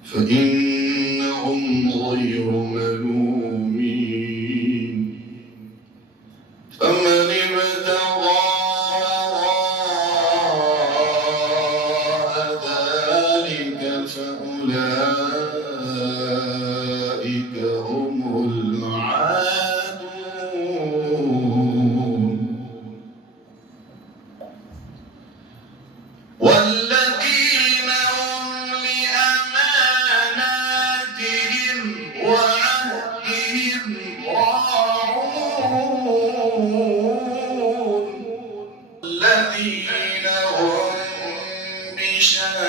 فإنهم غير ملومين فمن ابتغى وراء ذلك فأولئك هم العادون والذين هم لأماناتهم وعهدهم راعون الذين هم بشهاداتهم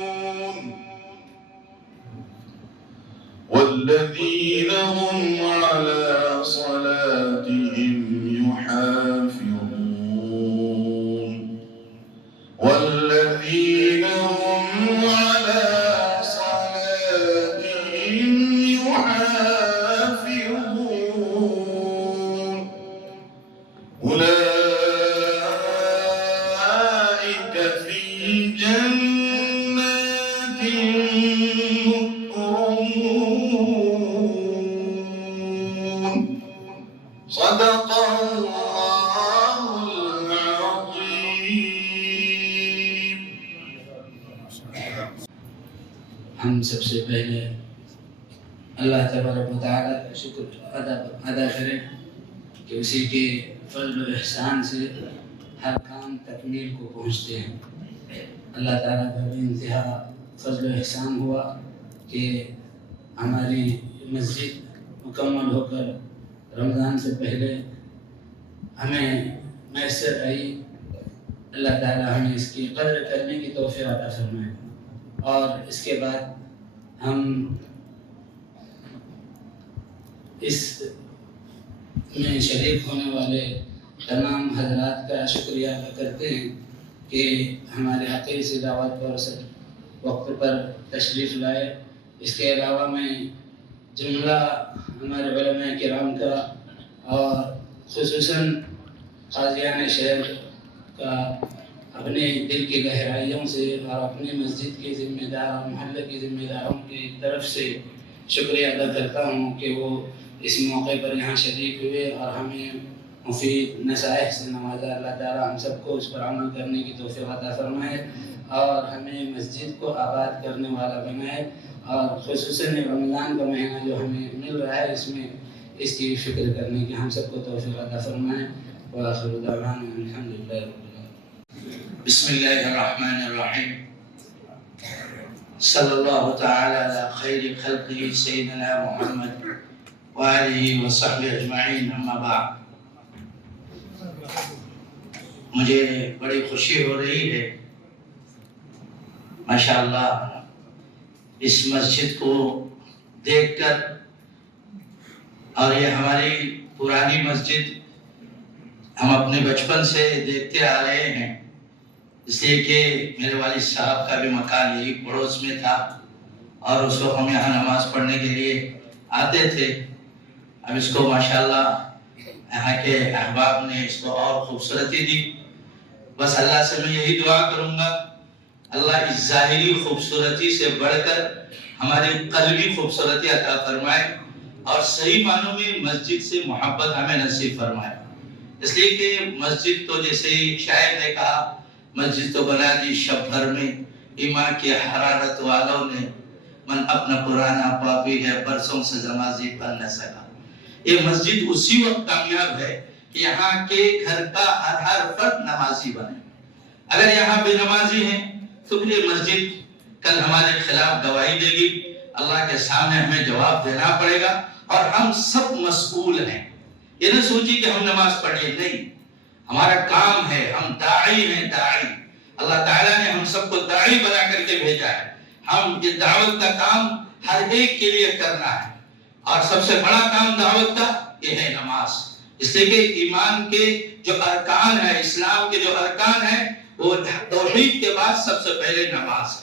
قائمون والذين هم على صلاتهم يحافظون والذين هم على صلاتهم يحافظون أولئك في جنات مكرمون صدق الله العظيم. ہم سب سے پہلے اللہ تبارک و تعالیٰ کا شکر ادا کریں کہ اسی کے فضل و احسان سے ہر کام تکمیل کو پہنچتے ہیں. اللہ تعالیٰ کا بے انتہا فضل و احسان ہوا کہ ہماری مسجد مکمل ہو کر رمضان سے پہلے ہمیں میسر آئی. اللہ تعالیٰ ہمیں اس کی قدر کرنے کی توفیق عطا فرمائے اور اس کے بعد ہم اس میں شریک ہونے والے تمام حضرات کا شکریہ ادا کرتے ہیں کہ ہمارے عقیدے سے دعوت پر وقت پر تشریف لائے. اس کے علاوہ میں جملہ ہمارے علماء کرام کا اور خصوصاً قاضیان شہر کا اپنے دل کی گہرائیوں سے اور اپنی مسجد کے ذمہ دار اور محلے کے ذمہ داروں کی طرف سے شکریہ ادا کرتا ہوں کہ وہ اس موقع پر یہاں شریک ہوئے اور ہمیں مفید نصائح سے نوازا. اللہ تعالیٰ ہم سب کو اس پر عمل کرنے کی توفیق عطا فرمائے اور ہمیں مسجد کو آباد کرنے والا بنائے اور خصوصاً رمضان کا مہینہ جو ہمیں مل رہا ہے اس میں اس کی فکر کرنے کی ہم سب کو توفیق عطا فرمائے. وآخر دعوانا الحمدللہ رب العالمین. بسم اللہ الرحمن الرحیم. صلی اللہ تعالی علی خیر خلقہ سیدنا محمد وآلہ وصحبہ اجمعین. اما بعد. مجھے بڑی خوشی ہو رہی ہے ماشاءاللہ اس مسجد کو دیکھ کر اور یہ ہماری پرانی مسجد ہم اپنے بچپن سے دیکھتے آ رہے ہیں اس لیے کہ میرے والد صاحب کا بھی مکان یہی پڑوس میں تھا اور اس وقت ہم یہاں نماز پڑھنے کے لیے آتے تھے. اب اس کو ماشاءاللہ یہاں کے احباب نے اس کو اور خوبصورتی دی. بس اللہ سے میں یہی دعا کروں گا اللہ اس ظاہری خوبصورتی سے بڑھ کر ہماری قلبی خوبصورتی عطا فرمائے اور صحیح معنوں میں مسجد سے محبت ہمیں نصیب فرمائے. اس لیے کہ مسجد تو جیسے شاعر نے کہا مسجد تو بنا دی شب بھر میں ایمان کی حرارت والوں نے من اپنا پرانا پاپی ہے برسوں سے نمازی پڑھ نہ سکا. یہ مسجد اسی وقت کامیاب ہے کہ یہاں کے گھر کا ہر فرد نمازی بنے. اگر یہاں بے نمازی ہیں تو پھر یہ مسجد کل ہمارے خلاف گواہی دے گی. اللہ کے سامنے ہمیں جواب دینا پڑے گا اور ہم سب مسئول ہیں. یہ نہ سوچی کہ ہم نماز پڑھیں، نہیں، ہمارا کام ہے، ہم داعی ہیں. داعی اللہ تعالیٰ نے ہم سب کو داعی بنا کر کے بھیجا ہے. ہم یہ دعوت کا کام ہر ایک کے لیے کرنا ہے اور سب سے بڑا کام دعوت کا یہ ہے نماز. اس لیے کہ ایمان کے جو ارکان ہے، اسلام کے جو ارکان ہیں وہ توحید کے بعد سب سے پہلے نماز ہے.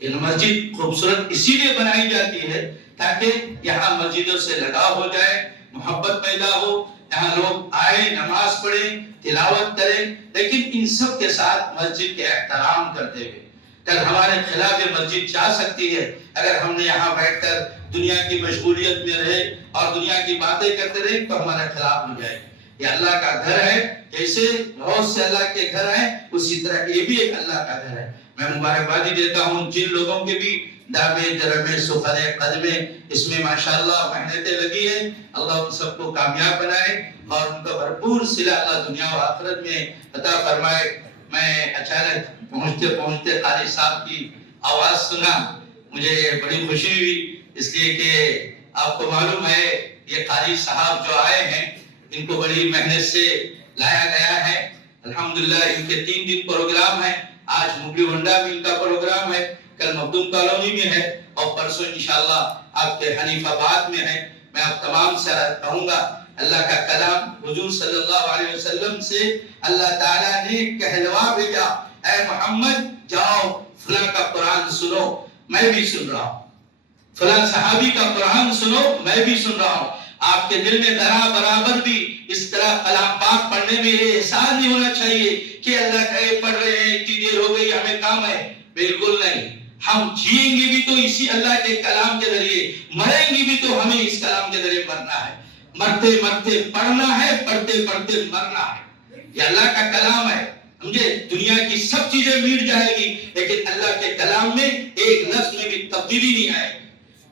یہ مسجد خوبصورت اسی لیے بنائی جاتی ہے تاکہ یہاں مسجدوں سے لگاؤ ہو جائے، محبت پیدا ہو، یہاں لوگ آئے، نماز پڑھیں، تلاوت کریں، لیکن ان سب کے ساتھ مسجد کے احترام کرتے ہوئے۔ کل ہمارے خلاف مسجد جا سکتی ہے اگر ہم نے یہاں بیٹھ کر دنیا کی مشغولیت میں رہے اور دنیا کی باتیں کرتے رہے تو ہمارے خلاف ہو جائے۔ یہ اللہ کا گھر ہے، جیسے بہت سے اللہ کے گھر ہیں اسی طرح یہ بھی ایک اللہ کا گھر ہے۔ میں مبارکبادی دیتا ہوں جن لوگوں کے بھی دامے درمے سخرے قدمے اس میں ماشاءاللہ محنتیں لگی ہیں، اللہ ان سب کو کامیاب بنائے اور ان کا بھرپور صلہ اللہ دنیا و آخرت میں عطا فرمائے۔ میں اچانک پہنچتے پہنچتے قاری صاحب کی آواز سنا، مجھے بڑی خوشی ہوئی، اس لیے کہ آپ کو معلوم ہے یہ قاری صاحب جو آئے ہیں ان کو بڑی محنت سے لایا گیا ہے۔ الحمدللہ ان کے 3 دن پروگرام ہے، آج مغلی ونڈا میں ان کا پروگرام ہے، کل مخدوم کالونی میں ہے اور پرسوں انشاءاللہ آپ کے حنیف آباد میں ہے۔ میں آپ تمام سے کہوں گا اللہ کا کلام حضور صلی اللہ علیہ وسلم سے اللہ تعالیٰ نے کہلوا بھیجا، اے محمد جاؤ فلاں کا قرآن سنو، میں بھی سن رہا ہوں، فلاں صحابی کا قرآن سنو، میں بھی سن رہا ہوں۔ آپ کے دل میں ذرا برابر بھی اس طرح کلام پاک پڑھنے میں یہ احساس نہیں ہونا چاہیے کہ اللہ کہے پڑھ رہے ہیں اتنی دیر ہو گئی ہمیں کام ہے، بالکل نہیں۔ ہم جیئیں گے بھی تو اسی اللہ کے کلام کے ذریعے، مریں گے بھی تو ہمیں اس کلام کے ذریعے مرنا ہے، مرتے مرتے پڑھنا ہے، پڑھتے پڑھتے مرنا ہے۔ یہ اللہ کا کلام ہے، سمجھے؟ دنیا کی سب چیزیں مٹ جائے گی لیکن اللہ کے کلام میں ایک لفظ میں بھی تبدیلی نہیں آئے گی،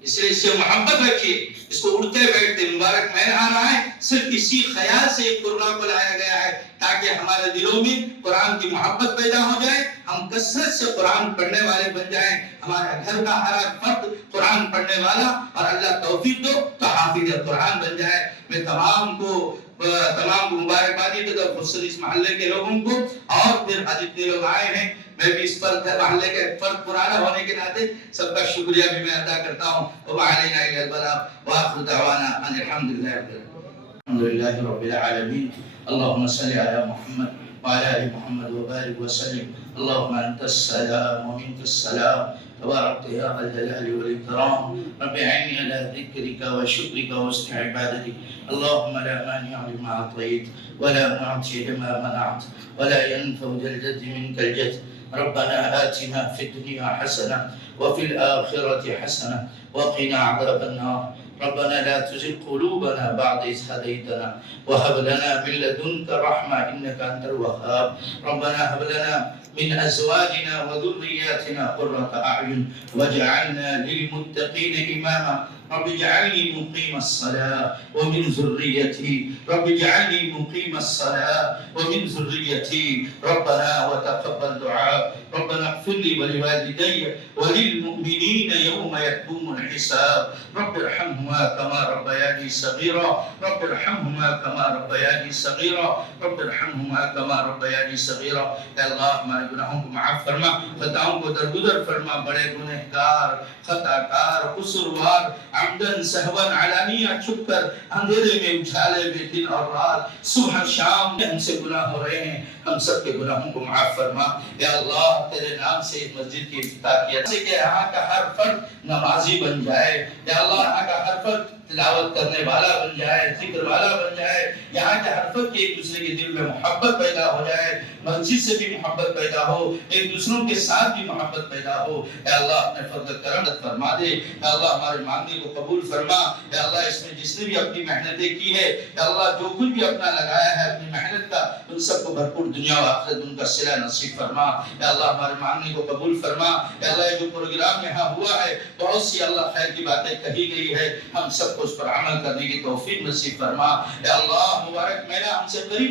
اس لیے اس سے محبت رکھیے۔ اس کو اڑتے بیٹھتے مبارک مہر آ رہا ہے، صرف اسی خیال سے قرآن کو لایا گیا ہے تاکہ ہمارے دلوں میں قرآن کی محبت پیدا ہو جائے، ہم کثرت سے قرآن پڑھنے والے بن جائیں، ہمارا گھر کا ہر فرد قرآن پڑھنے والا اور اللہ توفیق دو تو حافظ قرآن بن جائے۔ میں تمام کو مبارکبادی دیتا ہوں، خصوصاً اس محلے کے لوگوں کو اور پھر جتنے لوگ آئے ہیں، میں بھی اس پر محلے کے فرد پرانا ہونے کے ناطے سب کا شکریہ بھی میں ادا کرتا ہوں۔ وما علینا الا البلاغ وآخر دعوانا ان الحمد للہ رب العالمین۔ اللهم صل على محمد وعلى آل محمد وبارك وسلم۔ اللهم انت السلام ومنك السلام تبارك يا ذا الجلال والإكرام، رب أعني على ذكرك وشكرك وحسن عبادتك، اللهم لا مانع لما أعطيت ولا معطي لما منعت ولا ينفع ذا الجد منك الجد، ربنا آتنا في الدنيا حسنة وفي الآخرة حسنة وقنا عذاب النار، ربنا لا تزغ قلوبنا بعد إذ هديتنا وهب لنا من لدنك رحمة إنك أنت الوهاب، ربنا هب لنا من أزواجنا وذرياتنا قرة أعين واجعلنا للمتقين إماما، رب اجعلني مقيم الصلاة ومن ذريتي، رب اجعلني مقيم الصلاة ومن ذريتي، ربنا وتقبل دعاء، ربنا اغفر لي ولوالدي وللمؤمنين يوم يقوم الحساب، رب ارحمهما كما ربياني صغيرا، رب ارحمهما كما ربياني صغيرا، رب ارحمهما كما ربياني صغيرا۔ اے اللہ ہمارے گناہوں کو معاف فرما، خطاؤں کو درگزر فرما، بڑے گنہگار، خطا کار، قصوروار، عمدن سہون علانیہ چھپ کر اندھیرے میں اجالے میں دن اور رات صبح شام ہم سے گناہ ہو رہے ہیں، ہم سب کے گناہوں کو معاف فرما۔ یا اللہ تیرے نام سے اس مسجد کی افتتاح کیا کہ یہاں کا ہر فرد نمازی بن جائے، یا اللہ یہاں کا ہر فرد تلاوت کرنے والا بن جائے، ذکر والا بن جائے، یہاں کے ہر فرد کے ایک دوسرے کے دل میں محبت پیدا ہو جائے، مسجد سے بھی محبت پیدا ہو، ایک دوسروں کے ساتھ بھی محبت پیدا ہو۔ اے اللہ اپنے فضل کرم فرما دے، اے اللہ ہمارے مانگنے کو قبول فرما، اے اللہ اس میں جس نے بھی اپنی محنتیں کی ہے، اے اللہ جو کچھ بھی اپنا لگایا ہے اپنی محنت کا، ان سب کو بھرپور دنیا و آخرت ان کا صلہ نصیب فرما۔ اے اللہ ہمارے مانگنے کو قبول فرما، اے اللہ یہ جو پروگرام یہاں ہوا ہے بہت سی اللہ خیر کی باتیں کہی گئی ہے، ہم سب کو اس پر عمل کرنے کی توفیق نصیب فرما۔ اے اللہ مبارک میلہ ہم سے قریب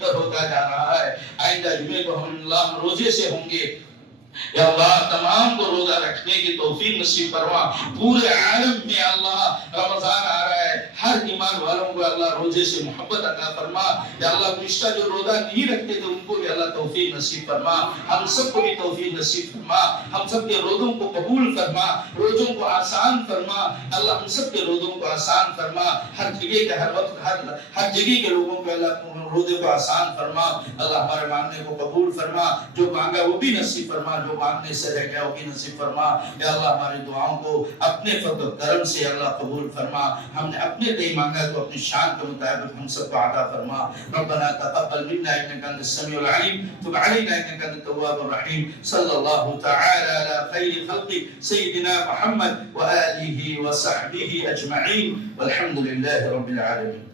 تر ہوتا جا رہا ہے، آئندہ جمعے کو ہم اللہ روزے سے ہوں گے، یا اللہ تمام کو روزہ رکھنے کی توفیق نصیب فرما۔ پورے عالم میں اللہ رمضان آ رہا ہے، ہر ایمان والوں کو اللہ روزے سے محبت عطا فرما۔ یا اللہ گزشتہ جو روزہ نہیں رکھتے تھے ان کو بھی اللہ توفیق نصیب فرما، ہم سب کو بھی توفیق نصیب فرما، ہم سب کے روزوں کو قبول فرما، روزوں کو آسان فرما، اللہ ہم سب کے روزوں کو آسان فرما، ہر جگہ کے ہر وقت ہر جگہ کے لوگوں کو اللہ روزے کو آسان فرما۔ اللہ ہمارے مانگنے کو قبول فرما، جو مانگا وہ بھی نصیب فرما، جو مانگنے سے رہ گیا وہ بھی نصیب فرما یا اللہ ہماری دعاؤں کو اپنے فضل و کرم سے اللہ قبول فرما ہم نے اپنے لیے مانگا تو اپنی شان کے مطابق ہم سب کو عطا فرما ربنا تقبل منا انك انت السميع العليم تب علينا انك انت التواب الرحيم صلى الله تعالى على خير خلق سيدنا محمد واله وصحبه اجمعين والحمد لله رب العالمين.